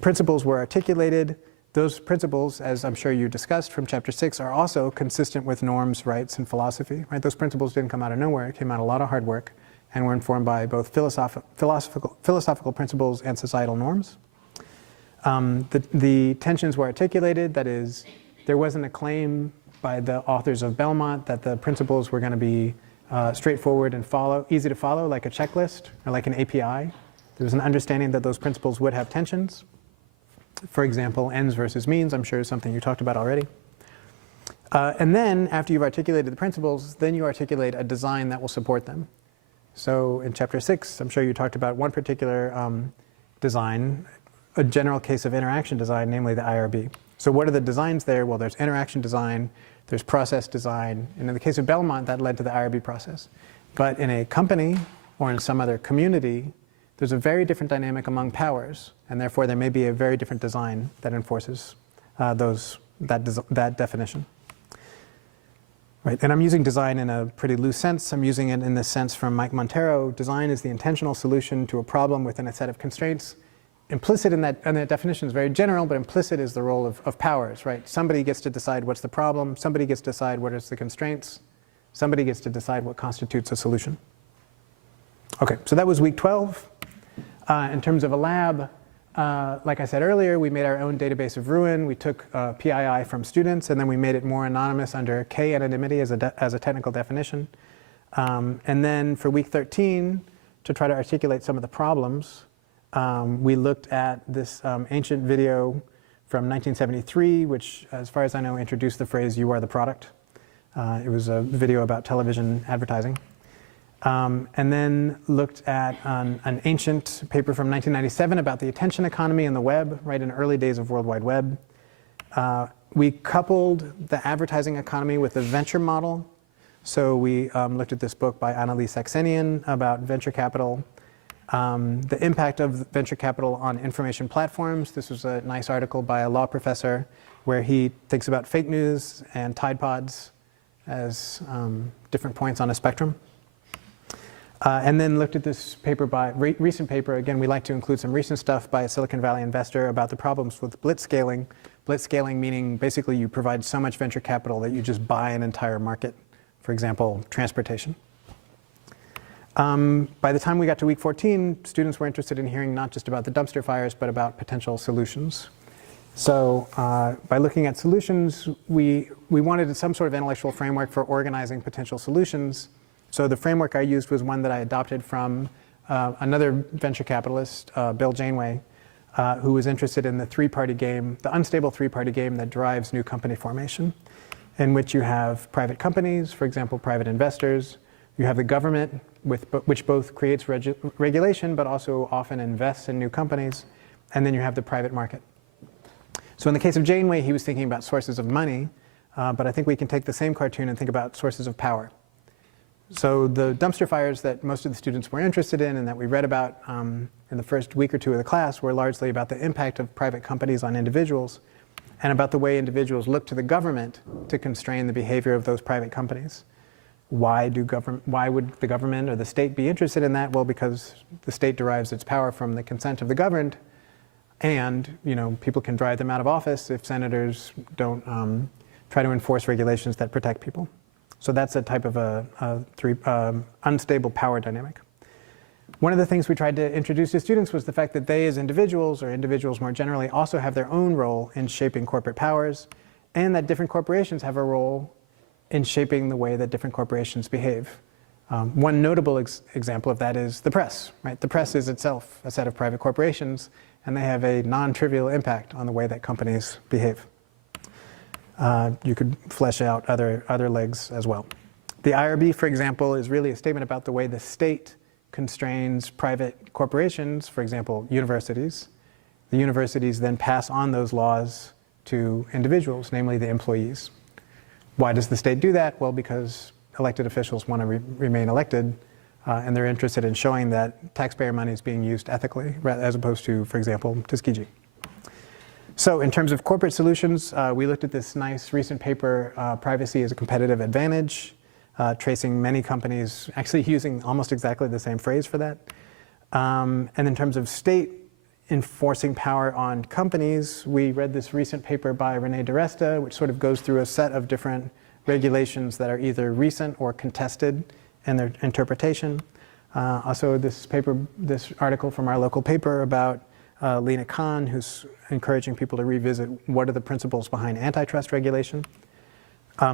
principles were articulated. Those principles, as I'm sure you discussed from chapter 6, are also consistent with norms, rights, and philosophy. Right? Those principles didn't come out of nowhere. It came out of a lot of hard work and were informed by both philosophical principles and societal norms. The tensions were articulated. That is, there wasn't a claim by the authors of Belmont that the principles were going to be straightforward and easy to follow, like a checklist or like an API. There was an understanding that those principles would have tensions. For example, ends versus means, I'm sure is something you talked about already. And then, after you've articulated the principles, then you articulate a design that will support them. So in chapter 6, I'm sure you talked about one particular design, a general case of interaction design, namely the IRB. So what are the designs there? Well, there's interaction design, there's process design, and in the case of Belmont, that led to the IRB process. But in a company or in some other community, there's a very different dynamic among powers, and therefore there may be a very different design that enforces that definition. Right, and I'm using design in a pretty loose sense. I'm using it in this sense from Mike Montero. Design is the intentional solution to a problem within a set of constraints. Implicit in that, and the definition is very general, but implicit is the role of powers, right? Somebody gets to decide what's the problem, somebody gets to decide what is the constraints, somebody gets to decide what constitutes a solution. Okay, so that was week 12. In terms of a lab, like I said earlier, we made our own database of ruin. We took PII from students, and then we made it more anonymous under K anonymity as a technical definition. And then for week 13, to try to articulate some of the problems, we looked at this ancient video from 1973, which, as far as I know, introduced the phrase, "You are the product." It was a video about television advertising. And then looked at an ancient paper from 1997 about the attention economy and the web, right in early days of World Wide Web. We coupled the advertising economy with the venture model. So we looked at this book by Annalise Saxenian about venture capital, the impact of venture capital on information platforms. This was a nice article by a law professor where he thinks about fake news and Tide Pods as different points on a spectrum. And then looked at this paper by, recent paper, again, we like to include some recent stuff by a Silicon Valley investor about the problems with blitzscaling. Blitzscaling meaning basically you provide so much venture capital that you just buy an entire market, for example, transportation. By the time we got to week 14, students were interested in hearing not just about the dumpster fires, but about potential solutions. So by looking at solutions, we wanted some sort of intellectual framework for organizing potential solutions. So the framework I used was one that I adopted from another venture capitalist, Bill Janeway, who was interested in the three-party game, the unstable three-party game that drives new company formation, in which you have private companies, for example, private investors. You have the government, which both creates regulation, but also often invests in new companies. And then you have the private market. So in the case of Janeway, he was thinking about sources of money, but I think we can take the same cartoon and think about sources of power. So the dumpster fires that most of the students were interested in and that we read about in the first week or two of the class were largely about the impact of private companies on individuals and about the way individuals look to the government to constrain the behavior of those private companies. Why would the government or the state be interested in that? Well, because the state derives its power from the consent of the governed, and people can drive them out of office if senators don't try to enforce regulations that protect people. So that's a type of unstable power dynamic. One of the things we tried to introduce to students was the fact that they as individuals, or individuals more generally, also have their own role in shaping corporate powers, and that different corporations have a role in shaping the way that different corporations behave. One notable example of that is the press, right? The press is itself a set of private corporations, and they have a non-trivial impact on the way that companies behave. You could flesh out other legs as well. The IRB, for example, is really a statement about the way the state constrains private corporations, for example, universities. The universities then pass on those laws to individuals, namely the employees. Why does the state do that? Well, because elected officials want to remain elected, and they're interested in showing that taxpayer money is being used ethically, as opposed to, for example, Tuskegee. So in terms of corporate solutions, we looked at this nice recent paper, Privacy as a Competitive Advantage, tracing many companies actually using almost exactly the same phrase for that. And in terms of state enforcing power on companies, we read this recent paper by René DiResta, which sort of goes through a set of different regulations that are either recent or contested in their interpretation. Also this article from our local paper about Lena Khan, who's encouraging people to revisit what are the principles behind antitrust regulation.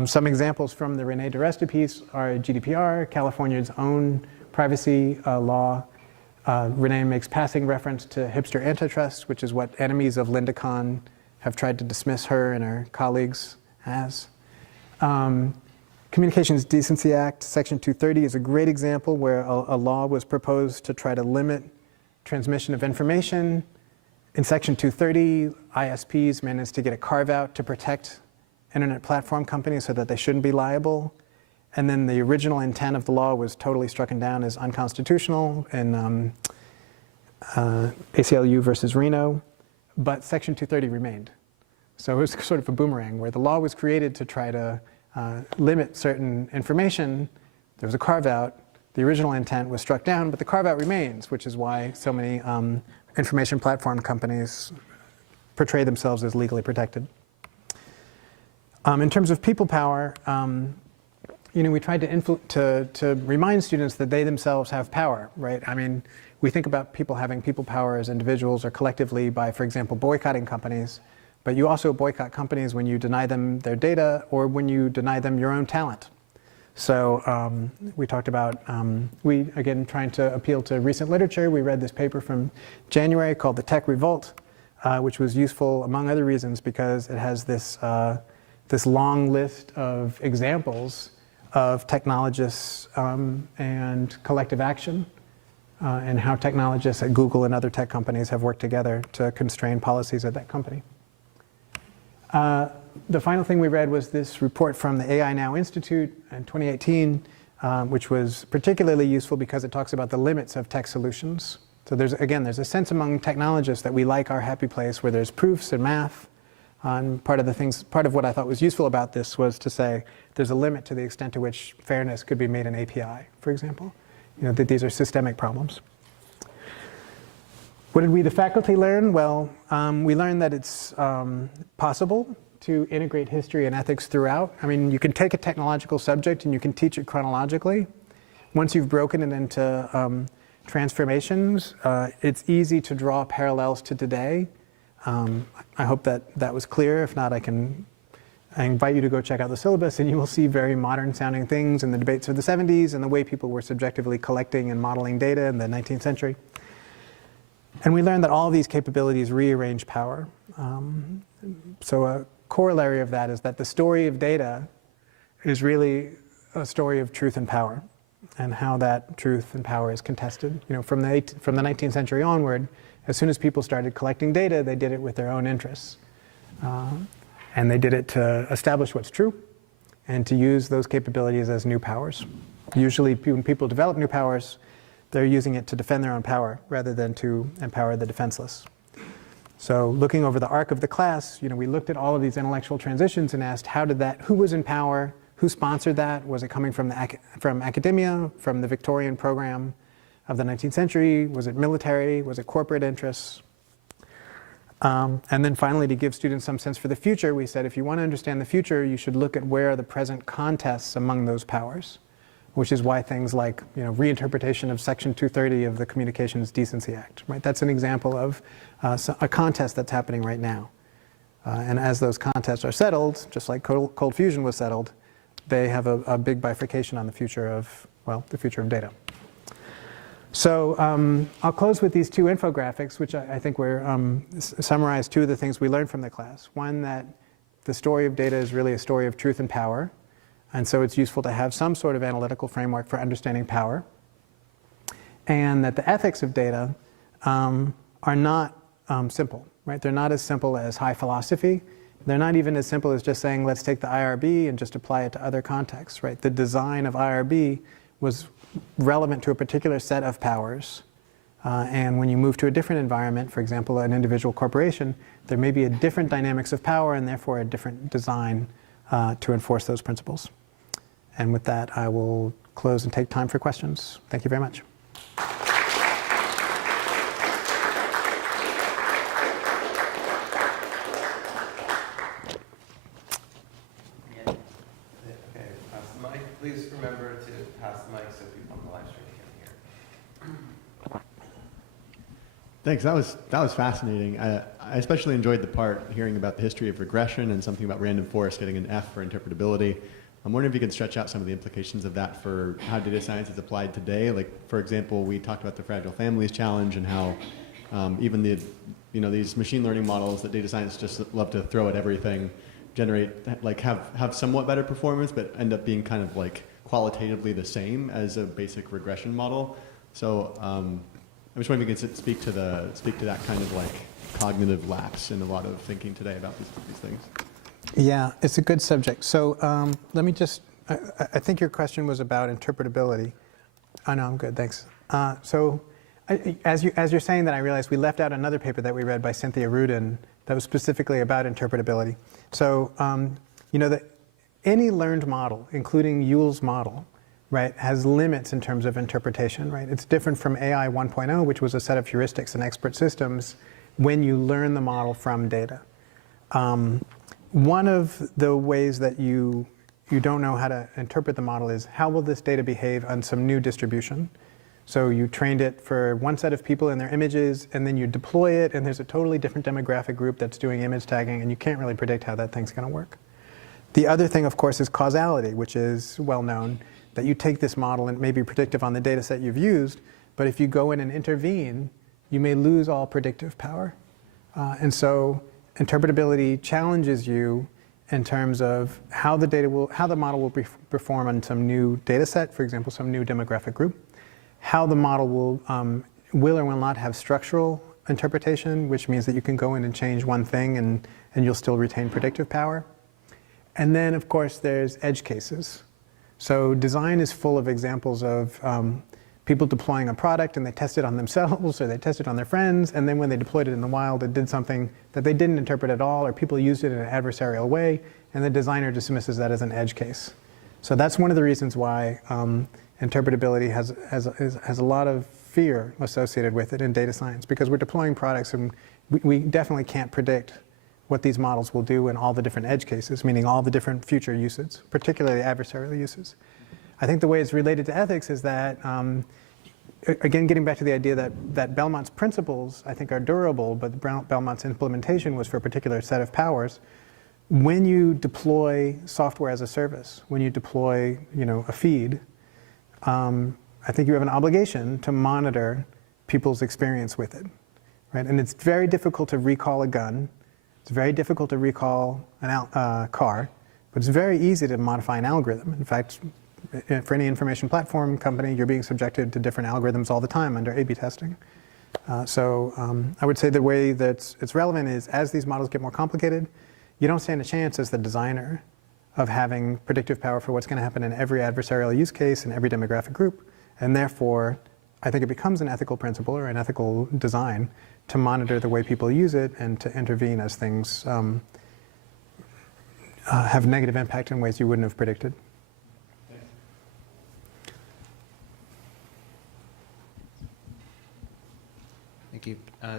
Some examples from the René DiResta piece are GDPR, California's own privacy law. René makes passing reference to hipster antitrust, which is what enemies of Linda Khan have tried to dismiss her and her colleagues as. Communications Decency Act, Section 230 is a great example where a law was proposed to try to limit transmission of information. In Section 230, ISPs managed to get a carve-out to protect internet platform companies so that they shouldn't be liable. And then the original intent of the law was totally struck down as unconstitutional in ACLU versus Reno, but Section 230 remained. So it was sort of a boomerang where the law was created to try to limit certain information. There was a carve-out. The original intent was struck down, but the carve-out remains, which is why so many information platform companies portray themselves as legally protected. In terms of people power, we tried to remind students that they themselves have power, right? I mean, we think about people having people power as individuals or collectively by, for example, boycotting companies, but you also boycott companies when you deny them their data or when you deny them your own talent. So we talked about, again, trying to appeal to recent literature. We read this paper from January called The Tech Revolt, which was useful, among other reasons, because it has this, this long list of examples of technologists and collective action, and how technologists at Google and other tech companies have worked together to constrain policies at that company. The final thing we read was this report from the AI Now Institute in 2018, which was particularly useful because it talks about the limits of tech solutions. So there's a sense among technologists that we like our happy place where there's proofs and math. And part of what I thought was useful about this was to say there's a limit to the extent to which fairness could be made an API, for example. You know, that these are systemic problems. What did we, the faculty, learn? Well, we learned that it's possible to integrate history and ethics throughout. I mean, you can take a technological subject and you can teach it chronologically. Once you've broken it into transformations, it's easy to draw parallels to today. I hope that was clear. If not, I invite you to go check out the syllabus and you will see very modern sounding things in the debates of the 70s and the way people were subjectively collecting and modeling data in the 19th century. And we learned that all of these capabilities rearrange power. So a corollary of that is that the story of data is really a story of truth and power, and how that truth and power is contested. You know, from the 19th century onward, as soon as people started collecting data, they did it with their own interests. And they did it to establish what's true and to use those capabilities as new powers. Usually when people develop new powers, they're using it to defend their own power rather than to empower the defenseless. So looking over the arc of the class, you know, we looked at all of these intellectual transitions and asked who was in power, who sponsored that? Was it coming from academia, from the Victorian program of the 19th century? Was it military? Was it corporate interests? And then finally, to give students some sense for the future, we said if you want to understand the future, you should look at where are the present contests among those powers, which is why things like, you know, reinterpretation of Section 230 of the Communications Decency Act, right? That's an example of a contest that's happening right now. And as those contests are settled, just like cold fusion was settled, they have a big bifurcation on the future of, well, the future of data. So I'll close with these two infographics, which I think summarize two of the things we learned from the class. One, that the story of data is really a story of truth and power. And so it's useful to have some sort of analytical framework for understanding power. And that the ethics of data are not simple, right? They're not as simple as high philosophy. They're not even as simple as just saying, let's take the IRB and just apply it to other contexts, right? The design of IRB was relevant to a particular set of powers. And when you move to a different environment, for example, an individual corporation, there may be a different dynamics of power and therefore a different design to enforce those principles. And with that, I will close and take time for questions. Thank you very much. Please remember to pass the mic so people on the live stream can hear. Thanks. That was fascinating. I especially enjoyed the part hearing about the history of regression and something about random forest getting an F for interpretability. I'm wondering if you could stretch out some of the implications of that for how data science is applied today. Like, for example, we talked about the fragile families challenge and how even these machine learning models that data scientists just love to throw at everything have somewhat better performance, but end up being kind of like qualitatively the same as a basic regression model. So I'm just wondering if you could speak to that kind of like cognitive lapse in a lot of thinking today about these things. Yeah, it's a good subject. So let me just, I think your question was about interpretability. Oh, no, I'm good, thanks. As you're saying that, I realized we left out another paper that we read by Cynthia Rudin that was specifically about interpretability. So, any learned model, including Yule's model, right, has limits in terms of interpretation, right? It's different from AI 1.0, which was a set of heuristics and expert systems when you learn the model from data. One of the ways that you don't know how to interpret the model is how will this data behave on some new distribution? So you trained it for one set of people and their images, and then you deploy it, and there's a totally different demographic group that's doing image tagging, and you can't really predict how that thing's going to work. The other thing, of course, is causality, which is well known, that you take this model and it may be predictive on the data set you've used, but if you go in and intervene, you may lose all predictive power. And so interpretability challenges you in terms of how the model will perform on some new data set, for example, some new demographic group, how the model will or will not have structural interpretation, which means that you can go in and change one thing and you'll still retain predictive power. And then, of course, there's edge cases. So design is full of examples of people deploying a product and they test it on themselves or they test it on their friends, and then when they deployed it in the wild, it did something that they didn't interpret at all, or people used it in an adversarial way, and the designer dismisses that as an edge case. So that's one of the reasons why interpretability has a lot of fear associated with it in data science, because we're deploying products and we definitely can't predict what these models will do in all the different edge cases, meaning all the different future uses, particularly adversarial uses. I think the way it's related to ethics is that, again, getting back to the idea that Belmont's principles, I think, are durable, but Belmont's implementation was for a particular set of powers. When you deploy software as a service, when you deploy, a feed, I think you have an obligation to monitor people's experience with it, right? And it's very difficult to recall a gun. It's very difficult to recall a car, but it's very easy to modify an algorithm. In fact, for any information platform company, you're being subjected to different algorithms all the time under A/B testing. I would say the way that it's relevant is as these models get more complicated, you don't stand a chance as the designer of having predictive power for what's going to happen in every adversarial use case in every demographic group. And therefore, I think it becomes an ethical principle or an ethical design to monitor the way people use it and to intervene as things have negative impact in ways you wouldn't have predicted. Thank you.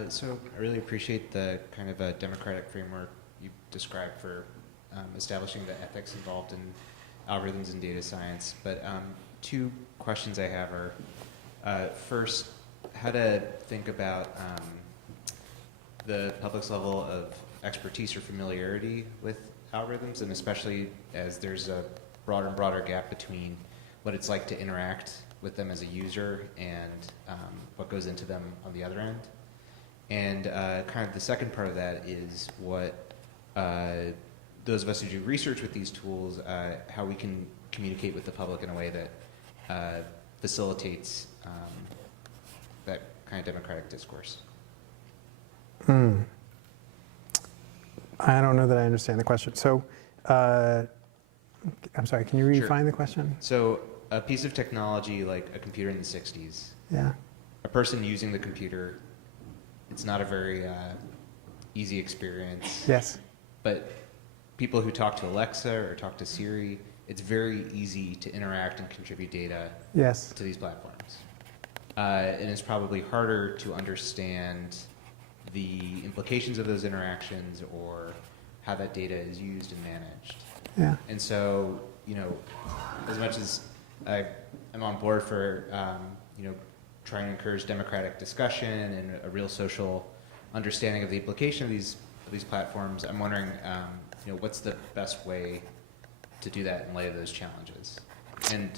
So I really appreciate the kind of a democratic framework you described for establishing the ethics involved in algorithms and data science. But two questions I have are, first, how to think about the public's level of expertise or familiarity with algorithms, and especially as there's a broader and broader gap between what it's like to interact with them as a user and what goes into them on the other end. And kind of the second part of that is what those of us who do research with these tools, how we can communicate with the public in a way that facilitates that kind of democratic discourse. I don't know that I understand the question. So, I'm sorry, can you refine the question? So, a piece of technology like a computer in the 60s, Yeah. a person using the computer, it's not a very easy experience. Yes. But people who talk to Alexa or talk to Siri, it's very easy to interact and contribute data Yes. to these platforms. And it's probably harder to understand the implications of those interactions or how that data is used and managed. Yeah. And so, as much as I'm on board for, trying to encourage democratic discussion and a real social understanding of the implication of these platforms, I'm wondering, what's the best way to do that in light of those challenges? And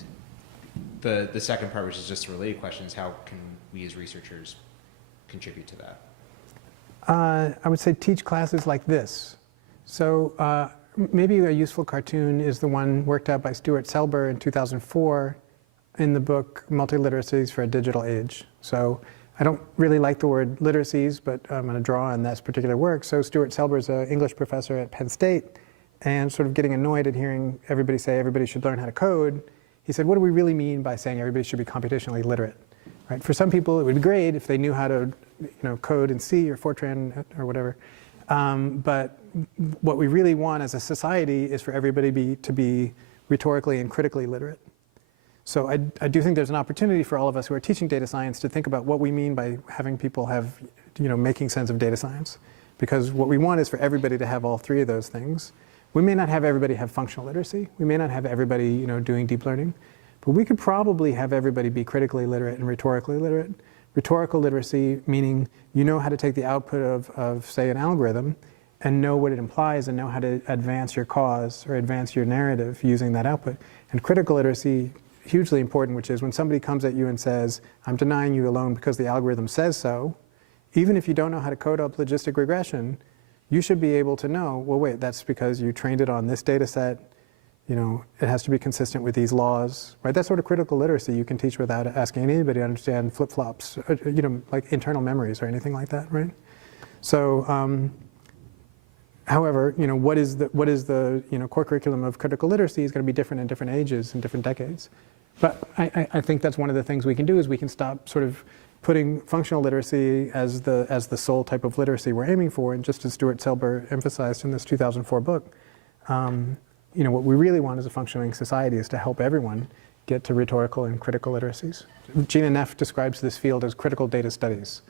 the second part, which is just a related question, is how can we as researchers contribute to that? I would say teach classes like this. So maybe a useful cartoon is the one worked out by Stuart Selber in 2004 in the book Multiliteracies for a Digital Age. So I don't really like the word literacies, but I'm going to draw on this particular work. So Stuart Selber is an English professor at Penn State, and sort of getting annoyed at hearing everybody say everybody should learn how to code. He said, what do we really mean by saying everybody should be computationally literate? Right? For some people, it would be great if they knew how to code in C or Fortran or whatever. But what we really want as a society is for everybody to be rhetorically and critically literate. So I do think there's an opportunity for all of us who are teaching data science to think about what we mean by having people have, making sense of data science. Because what we want is for everybody to have all three of those things. We may not have everybody have functional literacy. We may not have everybody, doing deep learning. But we could probably have everybody be critically literate and rhetorically literate. Rhetorical literacy meaning you know how to take the output of say, an algorithm and know what it implies and know how to advance your cause or advance your narrative using that output. And critical literacy, hugely important, which is when somebody comes at you and says, I'm denying you a loan because the algorithm says so, even if you don't know how to code up logistic regression, you should be able to know, well, wait, that's because you trained it on this data set. You know, it has to be consistent with these laws, right? That's sort of critical literacy you can teach without asking anybody to understand flip-flops, you know, like internal memories or anything like that, right? So, however, you know, what is the you know, core curriculum of critical literacy is going to be different in different ages and different decades. But I think that's one of the things we can do is we can stop sort of putting functional literacy as the sole type of literacy we're aiming for. And just as Stuart Selber emphasized in this 2004 book, you know, what we really want as a functioning society is to help everyone get to rhetorical and critical literacies. Gina Neff describes this field as critical data studies.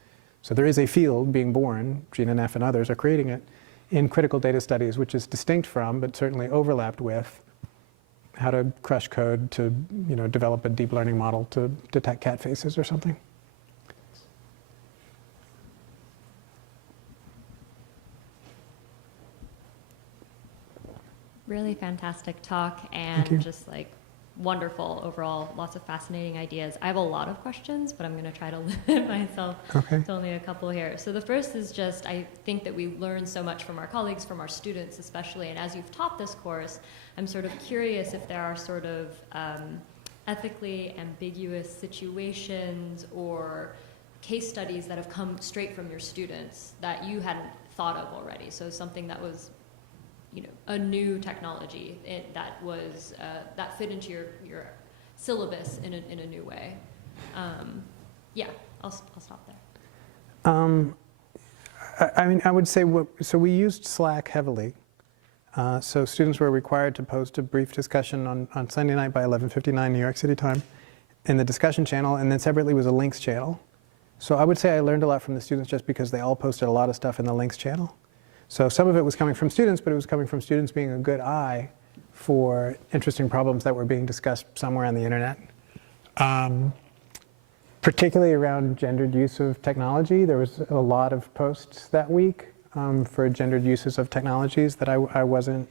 So there is a field being born, Gina Neff and others are creating it, in critical data studies, which is distinct from, but certainly overlapped with, how to crush code to, you know, develop a deep learning model to detect cat faces or something. Really fantastic talk, and just like wonderful overall, lots of fascinating ideas. I have a lot of questions, but I'm going to try to limit myself to only a couple here. So the first is just, I think that we learn so much from our colleagues, from our students especially, and as you've taught this course, I'm sort of curious if there are sort of ethically ambiguous situations or case studies that have come straight from your students that you hadn't thought of already. So something that was, you know, a new technology that was that fit into your syllabus in a new way. Yeah, I'll stop there. I mean, I would say so. We used Slack heavily. So students were required to post a brief discussion on Sunday night by 11:59 New York City time in the discussion channel, and then separately was a links channel. So I would say I learned a lot from the students just because they all posted a lot of stuff in the links channel. So some of it was coming from students, but it was coming from students being a good eye for interesting problems that were being discussed somewhere on the internet. Particularly around gendered use of technology, there was a lot of posts that week for gendered uses of technologies that I wasn't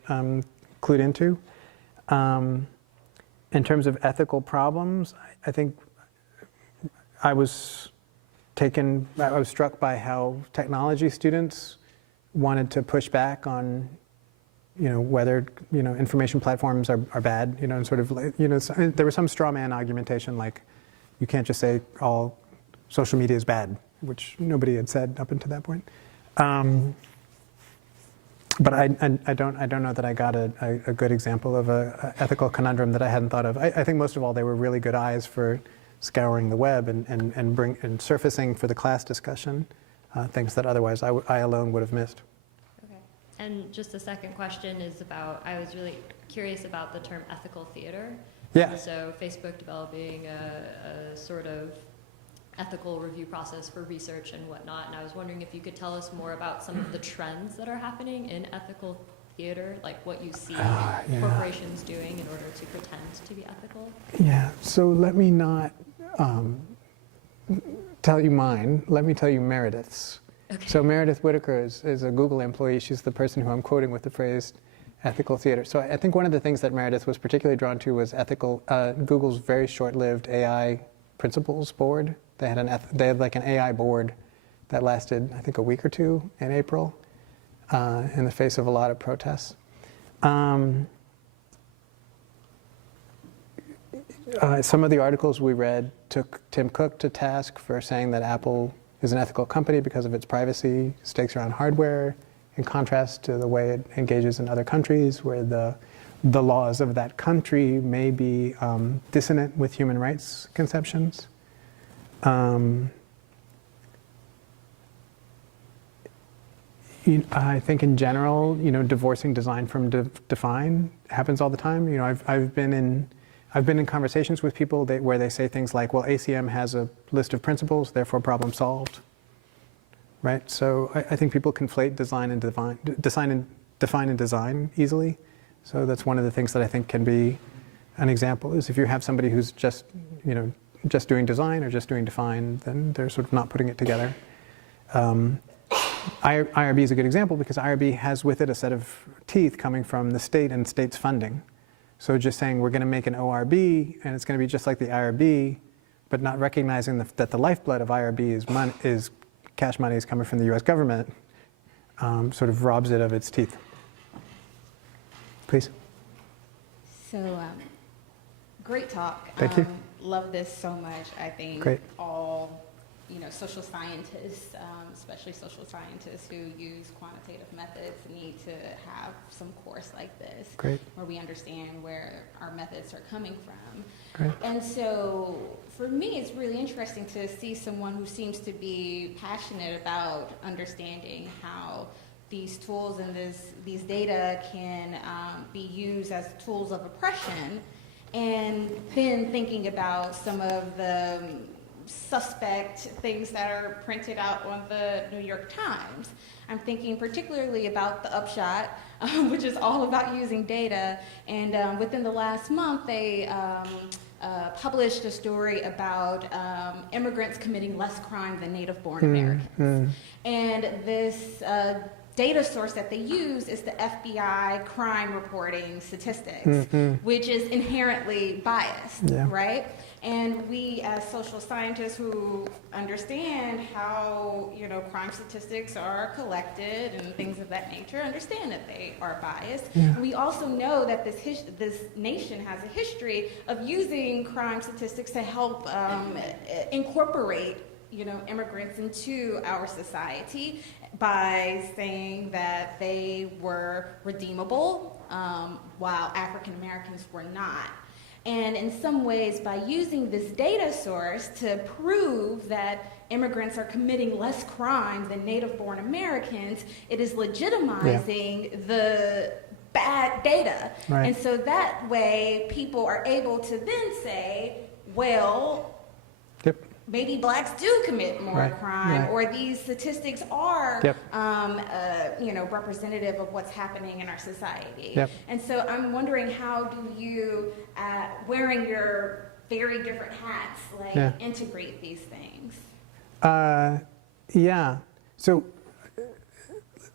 clued into. In terms of ethical problems, I think I was struck by how technology students wanted to push back on, you know, whether, you know, information platforms are bad, you know, and sort of, you know, there was some straw man argumentation like, you can't just say all social media is bad, which nobody had said up until that point. But I don't know that I got a good example of a ethical conundrum that I hadn't thought of. I think most of all, they were really good eyes for scouring the web and surfacing for the class discussion things that otherwise I alone would have missed. Okay. And just the second question is about, I was really curious about the term ethical theater. Yeah. And so Facebook developing a sort of ethical review process for research and whatnot. And I was wondering if you could tell us more about some of the trends that are happening in ethical theater, like what you see corporations doing in order to pretend to be ethical. Yeah, so let me not tell you mine. Let me tell you Meredith's. Okay. So Meredith Whitaker is a Google employee. She's the person who I'm quoting with the phrase ethical theater. So I think one of the things that Meredith was particularly drawn to was Google's very short-lived AI principles board. They had like an AI board that lasted, I think, a week or two in April in the face of a lot of protests. Some of the articles we read took Tim Cook to task for saying that Apple is an ethical company because of its privacy stakes around hardware, in contrast to the way it engages in other countries where the laws of that country may be dissonant with human rights conceptions. I think in general, divorcing design from define happens all the time. I've been in conversations with people where they say things like, well, ACM has a list of principles, therefore problem solved. Right? So I think people conflate define and design easily. So that's one of the things that I think can be an example is if you have somebody who's just doing design or just doing define, then they're sort of not putting it together. IRB is a good example because IRB has with it a set of teeth coming from the state and state's funding. So just saying we're going to make an ORB and it's going to be just like the IRB, but not recognizing that the lifeblood of IRB is cash money is coming from the US government, sort of robs it of its teeth. Please. So, great talk. Thank you. Love this so much. I think Great. all, social scientists, especially social scientists who use quantitative methods, need to have some course like this. Great. Where we understand where our methods are coming from. Great. And so, for me, it's really interesting to see someone who seems to be passionate about understanding how these tools and these data can be used as tools of oppression, and then thinking about some of the suspect things that are printed out on the New York Times. I'm thinking particularly about the Upshot, which is all about using data, and within the last month they published a story about immigrants committing less crime than native-born Americans. And this data source that they use is the FBI crime reporting statistics, which is inherently biased, right? And we as social scientists who understand how, crime statistics are collected and things of that nature, understand that they are biased. And we also know that this nation has a history of using crime statistics to help incorporate immigrants into our society by saying that they were redeemable, while African Americans were not. And in some ways, by using this data source to prove that immigrants are committing less crime than native-born Americans, it is legitimizing the bad data. Right. And so that way, people are able to then say, well, maybe blacks do commit more crime, or these statistics are, representative of what's happening in our society. And so I'm wondering, how do you, wearing your very different hats, integrate these things? So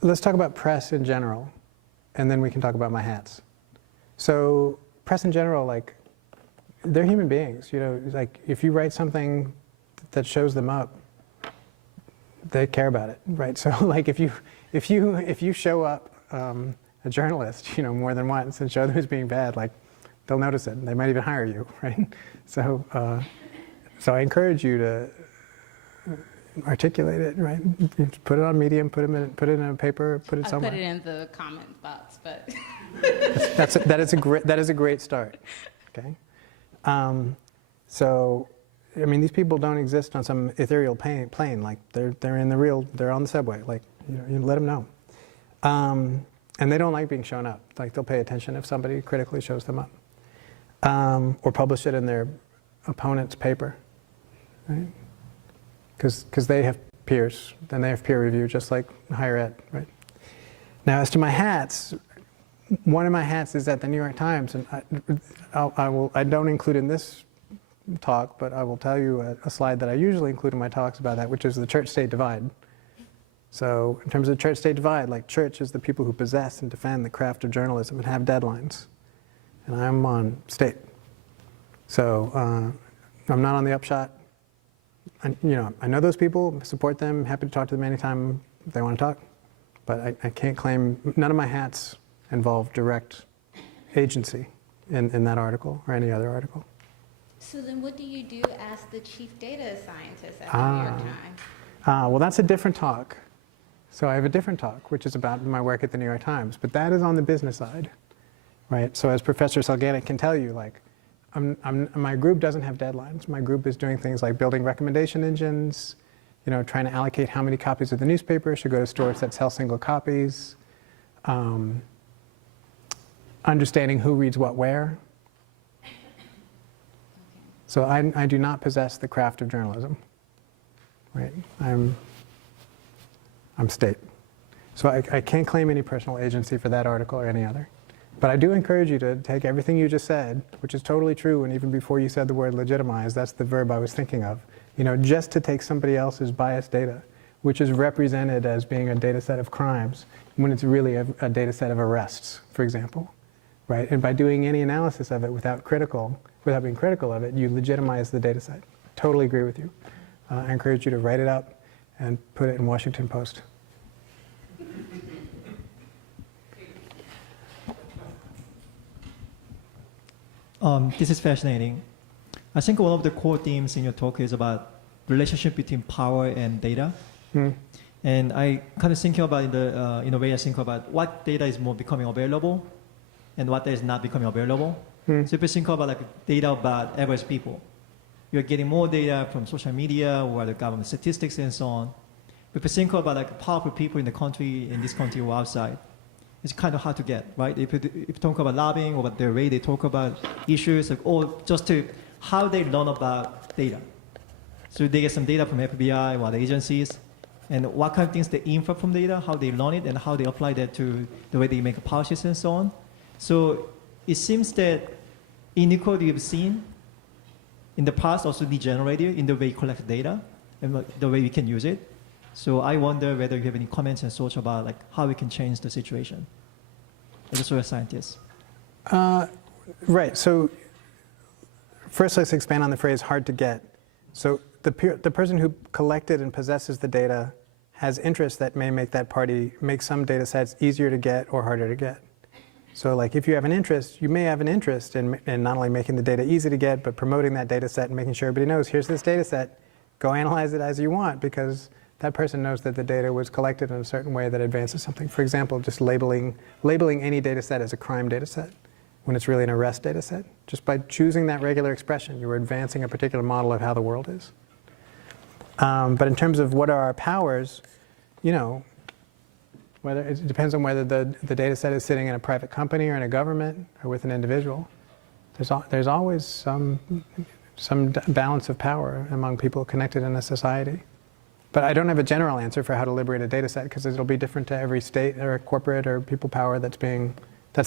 let's talk about press in general, and then we can talk about my hats. So press in general, they're human beings. If you write something that shows them up, they care about it, right? So if you show up a journalist, more than once and show them as being bad, they'll notice it. They might even hire you, right? So I encourage you to articulate it, right? Put it on Medium, put it in a paper, put it somewhere. I put it in the comment box, but that is a great start. Okay. These people don't exist on some ethereal plane. They're in the real. They're on the subway. You let them know. And they don't like being shown up. They'll pay attention if somebody critically shows them up, or publish it in their opponent's paper, right? Because they have peers, and they have peer review, just like higher ed, right? Now, as to my hats, one of my hats is at the New York Times, and I don't include in this talk, but I will tell you a slide that I usually include in my talks about that, which is the church-state divide. So in terms of the church-state divide, church is the people who possess and defend the craft of journalism and have deadlines. And I'm on state. So I'm not on the Upshot. I know those people, support them, happy to talk to them anytime they want to talk. But I can't claim, none of my hats involve direct agency in that article or any other article. So then what do you do as the chief data scientist at the New York Times? Well, that's a different talk. So I have a different talk, which is about my work at the New York Times, but that is on the business side, right? So as Professor Salganik can tell you, my group doesn't have deadlines. My group is doing things like building recommendation engines, trying to allocate how many copies of the newspaper should go to stores that sell single copies, understanding who reads what where. So I do not possess the craft of journalism, right? I'm state. So I can't claim any personal agency for that article or any other. But I do encourage you to take everything you just said, which is totally true, and even before you said the word legitimize, that's the verb I was thinking of. Just to take somebody else's biased data, which is represented as being a data set of crimes, when it's really a data set of arrests, for example, right? And by doing any analysis of it without being critical of it, you legitimize the data set. Totally agree with you. I encourage you to write it up and put it in Washington Post. This is fascinating. I think one of the core themes in your talk is about relationship between power and data. And I kind of thinking about in a way I think about what data is more becoming available and what is not becoming available. So if you think about like data about average people, you're getting more data from social media or the government statistics and so on. But if you think about like powerful people in this country or outside, it's kind of hard to get, right? If you talk about lobbying or the way they talk about issues, like, or just to how they learn about data. So they get some data from FBI or other agencies, and what kind of things they infer from data, how they learn it, and how they apply that to the way they make policies and so on. So it seems that inequality we've seen in the past also degenerated in the way we collect data and the way we can use it. So I wonder whether you have any comments and thoughts about like how we can change the situation as a social scientist. Right. So first, let's expand on the phrase "hard to get." So the person who collected and possesses the data has interests that may make some data sets easier to get or harder to get. So like if you have an interest, you may have an interest in not only making the data easy to get, but promoting that data set and making sure everybody knows, here's this data set, go analyze it as you want, because that person knows that the data was collected in a certain way that advances something. For example, just labeling any data set as a crime data set when it's really an arrest data set. Just by choosing that regular expression, you were advancing a particular model of how the world is. But in terms of what are our powers, whether it depends on whether the data set is sitting in a private company or in a government or with an individual. There's always some balance of power among people connected in a society. But I don't have a general answer for how to liberate a data set, because it'll be different to every state or corporate or people power that's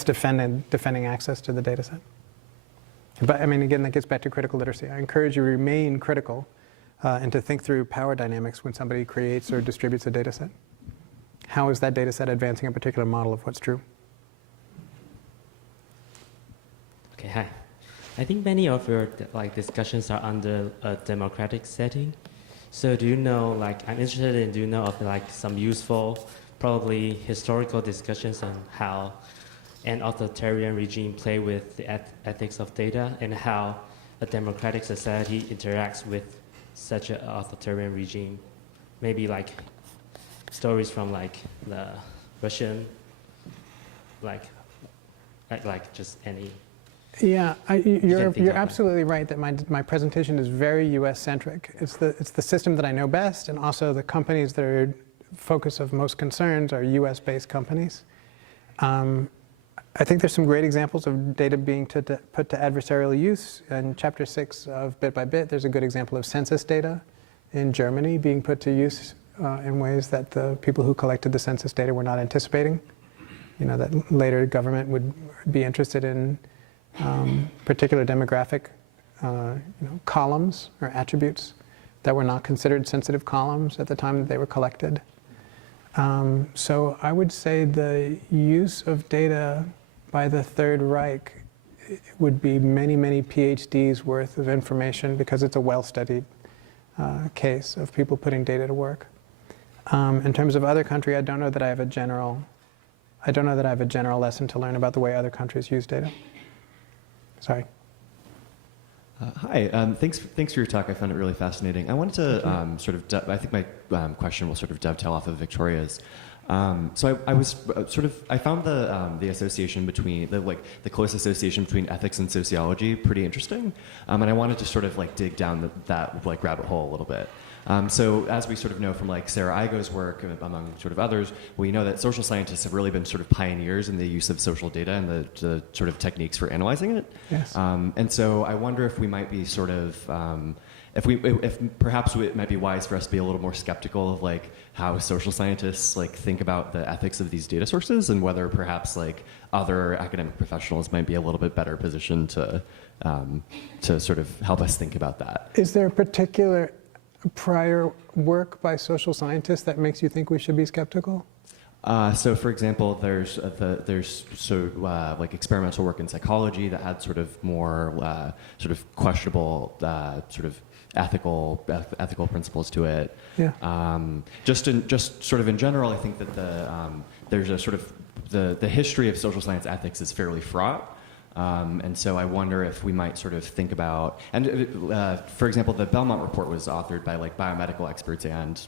defending access to the data set. But I mean, again, that gets back to critical literacy. I encourage you to remain critical and to think through power dynamics when somebody creates or distributes a data set. How is that data set advancing a particular model of what's true? Okay, hi. I think many of your discussions are under a democratic setting. So do you know, I'm interested in, do you know of some useful, probably historical discussions on how an authoritarian regime play with the ethics of data and how a democratic society interacts with such an authoritarian regime? Maybe stories from the Russian, just any. Yeah, you're absolutely right that my presentation is very U.S. centric. It's the system that I know best, and also the companies that are focus of most concerns are U.S. based companies. I think there's some great examples of data being put to adversarial use. In Chapter 6 of Bit by Bit, there's a good example of census data in Germany being put to use in ways that the people who collected the census data were not anticipating. That later government would be interested in particular demographic columns or attributes that were not considered sensitive columns at the time that they were collected. So I would say the use of data by the Third Reich would be many, many PhDs worth of information, because it's a well-studied case of people putting data to work. In terms of other country, I don't know that I have a general lesson to learn about the way other countries use data. Sorry. Hi, thanks for your talk. I found it really fascinating. I wanted to I think my question will sort of dovetail off of Victoria's. So I found the association between the close association between ethics and sociology pretty interesting, and I wanted to sort of dig down that rabbit hole a little bit. So as we sort of know from Sarah Igo's work, among sort of others, we know that social scientists have really been sort of pioneers in the use of social data and the sort of techniques for analyzing it. Yes. And so I wonder if we might be sort of, if perhaps it might be wise for us to be a little more skeptical of how social scientists think about the ethics of these data sources, and whether perhaps other academic professionals might be a little bit better positioned to sort of help us think about that. Is there a particular prior work by social scientists that makes you think we should be skeptical? So, for example, there's like experimental work in psychology that had sort of more sort of questionable sort of ethical principles to it. Yeah. Just sort of in general, I think that there's a sort of the history of social science ethics is fairly fraught. And so I wonder if we might sort of think about, and for example, the Belmont report was authored by like biomedical experts and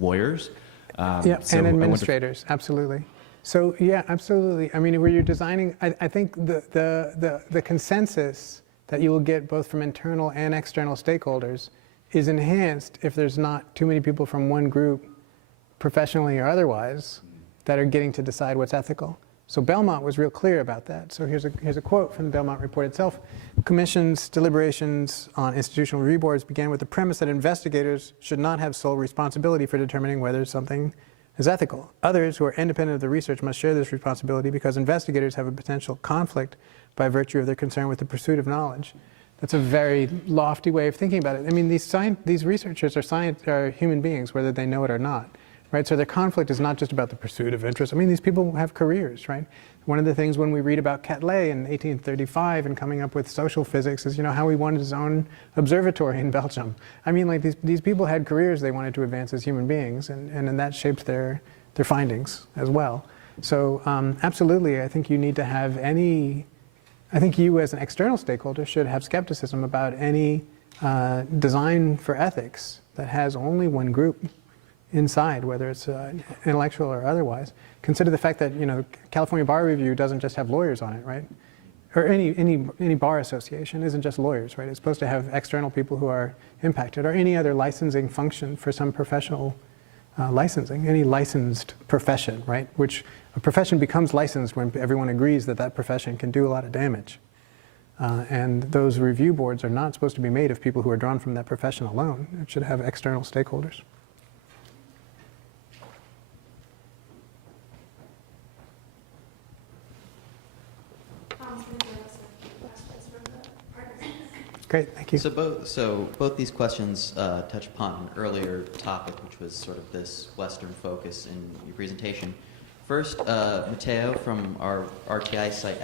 lawyers. Yeah, so and administrators, absolutely. So yeah, absolutely. I mean, where you're designing, I think the consensus that you will get both from internal and external stakeholders is enhanced if there's not too many people from one group, professionally or otherwise, that are getting to decide what's ethical. So Belmont was real clear about that. So here's a quote from the Belmont report itself. Commission's deliberations on institutional review boards began with the premise that investigators should not have sole responsibility for determining whether something is ethical. Others who are independent of the research must share this responsibility because investigators have a potential conflict by virtue of their concern with the pursuit of knowledge. That's a very lofty way of thinking about it. I mean, these researchers are human beings, whether they know it or not. Right? So their conflict is not just about the pursuit of interest. I mean, these people have careers, right? One of the things when we read about Quetelet in 1835 and coming up with social physics is, how he wanted his own observatory in Belgium. I mean, like these people had careers they wanted to advance as human beings, and that shaped their findings as well. So absolutely, I think you need to have I think you as an external stakeholder should have skepticism about any design for ethics that has only one group inside, whether it's intellectual or otherwise. Consider the fact that California Bar Review doesn't just have lawyers on it, right? Or any bar association isn't just lawyers, right? It's supposed to have external people who are impacted, or any other licensing function for some professional licensing, any licensed profession, right? Which a profession becomes licensed when everyone agrees that that profession can do a lot of damage. And those review boards are not supposed to be made of people who are drawn from that profession alone. It should have external stakeholders. Great, thank you. So both these questions touch upon an earlier topic, which was sort of this Western focus in your presentation. First, Mateo from our RTI site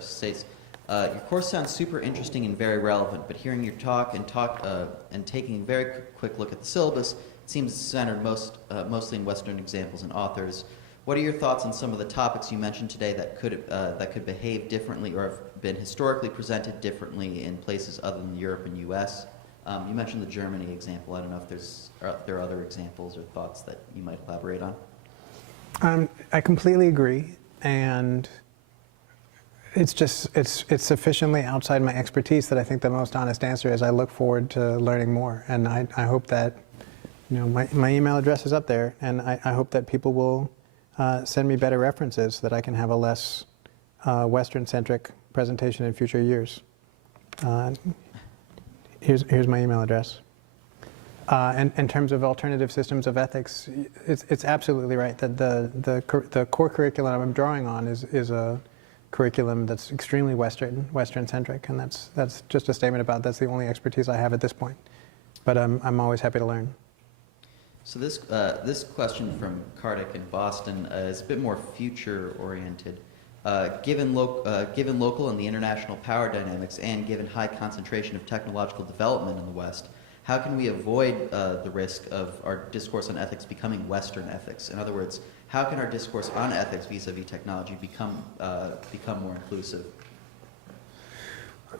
says, your course sounds super interesting and very relevant, but hearing your talk and taking a very quick look at the syllabus, it seems centered mostly in Western examples and authors. What are your thoughts on some of the topics you mentioned today that could behave differently or have been historically presented differently in places other than Europe and U.S.? You mentioned the Germany example. I don't know if there are other examples or thoughts that you might elaborate on. I completely agree, and it's sufficiently outside my expertise that I think the most honest answer is I look forward to learning more, and I hope that my email address is up there, and I hope that people will send me better references so that I can have a less Western-centric presentation in future years. Here's my email address. And in terms of alternative systems of ethics, it's absolutely right that the core curriculum I'm drawing on is a curriculum that's extremely Western-centric, and that's just a statement about that's the only expertise I have at this point. But I'm always happy to learn. So this question from Kartik in Boston is a bit more future-oriented. Given local and the international power dynamics, and given high concentration of technological development in the West, how can we avoid the risk of our discourse on ethics becoming Western ethics? In other words, how can our discourse on ethics vis-a-vis technology become more inclusive?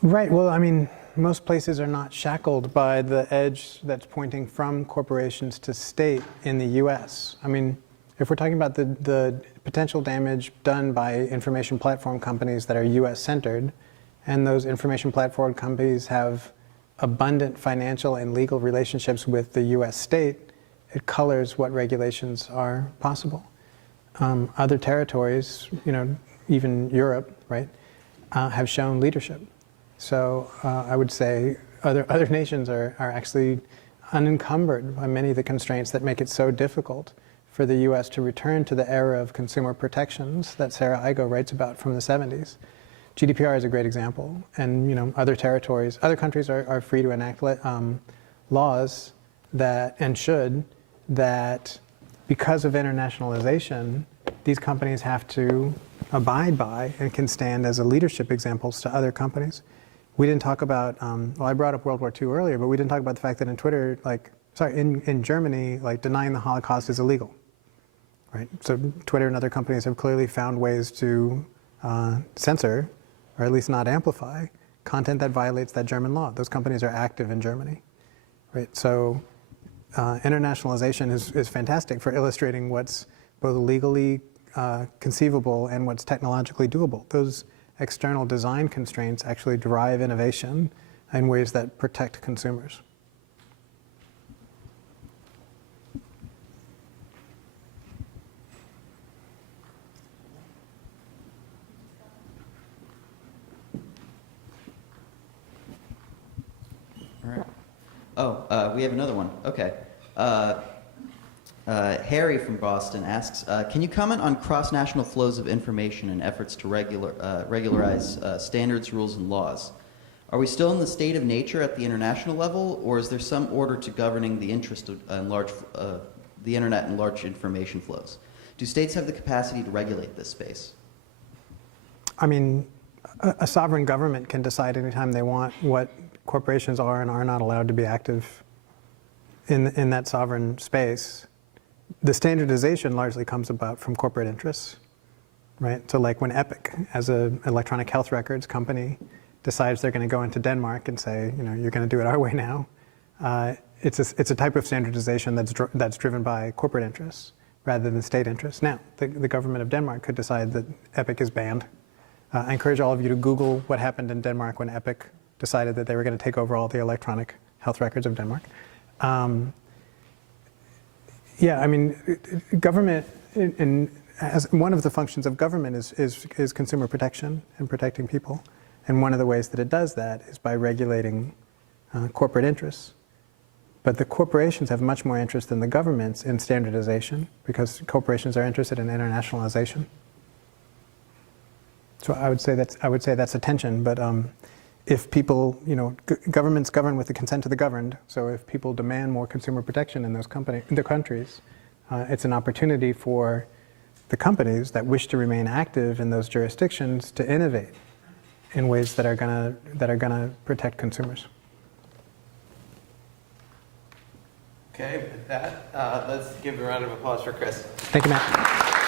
Right. Well, I mean, most places are not shackled by the edge that's pointing from corporations to state in the U.S. I mean, if we're talking about the potential damage done by information platform companies that are U.S.-centered, and those information platform companies have abundant financial and legal relationships with the U.S. state, it colors what regulations are possible. Other territories, even Europe, right, have shown leadership. So I would say other nations are actually unencumbered by many of the constraints that make it so difficult for the U.S. to return to the era of consumer protections that Sarah Igo writes about from the 70s. GDPR is a great example, and other countries are free to enact laws that, and should, that because of internationalization, these companies have to abide by and can stand as a leadership examples to other companies. We didn't talk about, well, I brought up World War II earlier, but we didn't talk about the fact that in Twitter, in Germany, denying the Holocaust is illegal, right? So Twitter and other companies have clearly found ways to censor, or at least not amplify, content that violates that German law. Those companies are active in Germany, right? So internationalization is fantastic for illustrating what's both legally conceivable and what's technologically doable. Those external design constraints actually drive innovation in ways that protect consumers. All right. Oh, we have another one. Okay. Harry from Boston asks, can you comment on cross-national flows of information and efforts to regularize standards, rules, and laws? Are we still in the state of nature at the international level, or is there some order to governing the interest of the internet and large information flows? Do states have the capacity to regulate this space? I mean, a sovereign government can decide anytime they want what corporations are and are not allowed to be active in that sovereign space. The standardization largely comes about from corporate interests, right? So like when Epic, as an electronic health records company, decides they're going to go into Denmark and say, you're going to do it our way now, it's a type of standardization that's driven by corporate interests rather than state interests. Now, the government of Denmark could decide that Epic is banned. I encourage all of you to Google what happened in Denmark when Epic decided that they were going to take over all the electronic health records of Denmark. Yeah, I mean, government, as one of the functions of government is consumer protection and protecting people. And one of the ways that it does that is by regulating corporate interests. But the corporations have much more interest than the governments in standardization because corporations are interested in internationalization. So I would say that's a tension, but if people, governments govern with the consent of the governed, so if people demand more consumer protection in those countries, it's an opportunity for the companies that wish to remain active in those jurisdictions to innovate in ways that are gonna protect consumers. Okay, with that, let's give a round of applause for Chris. Thank you, Matt.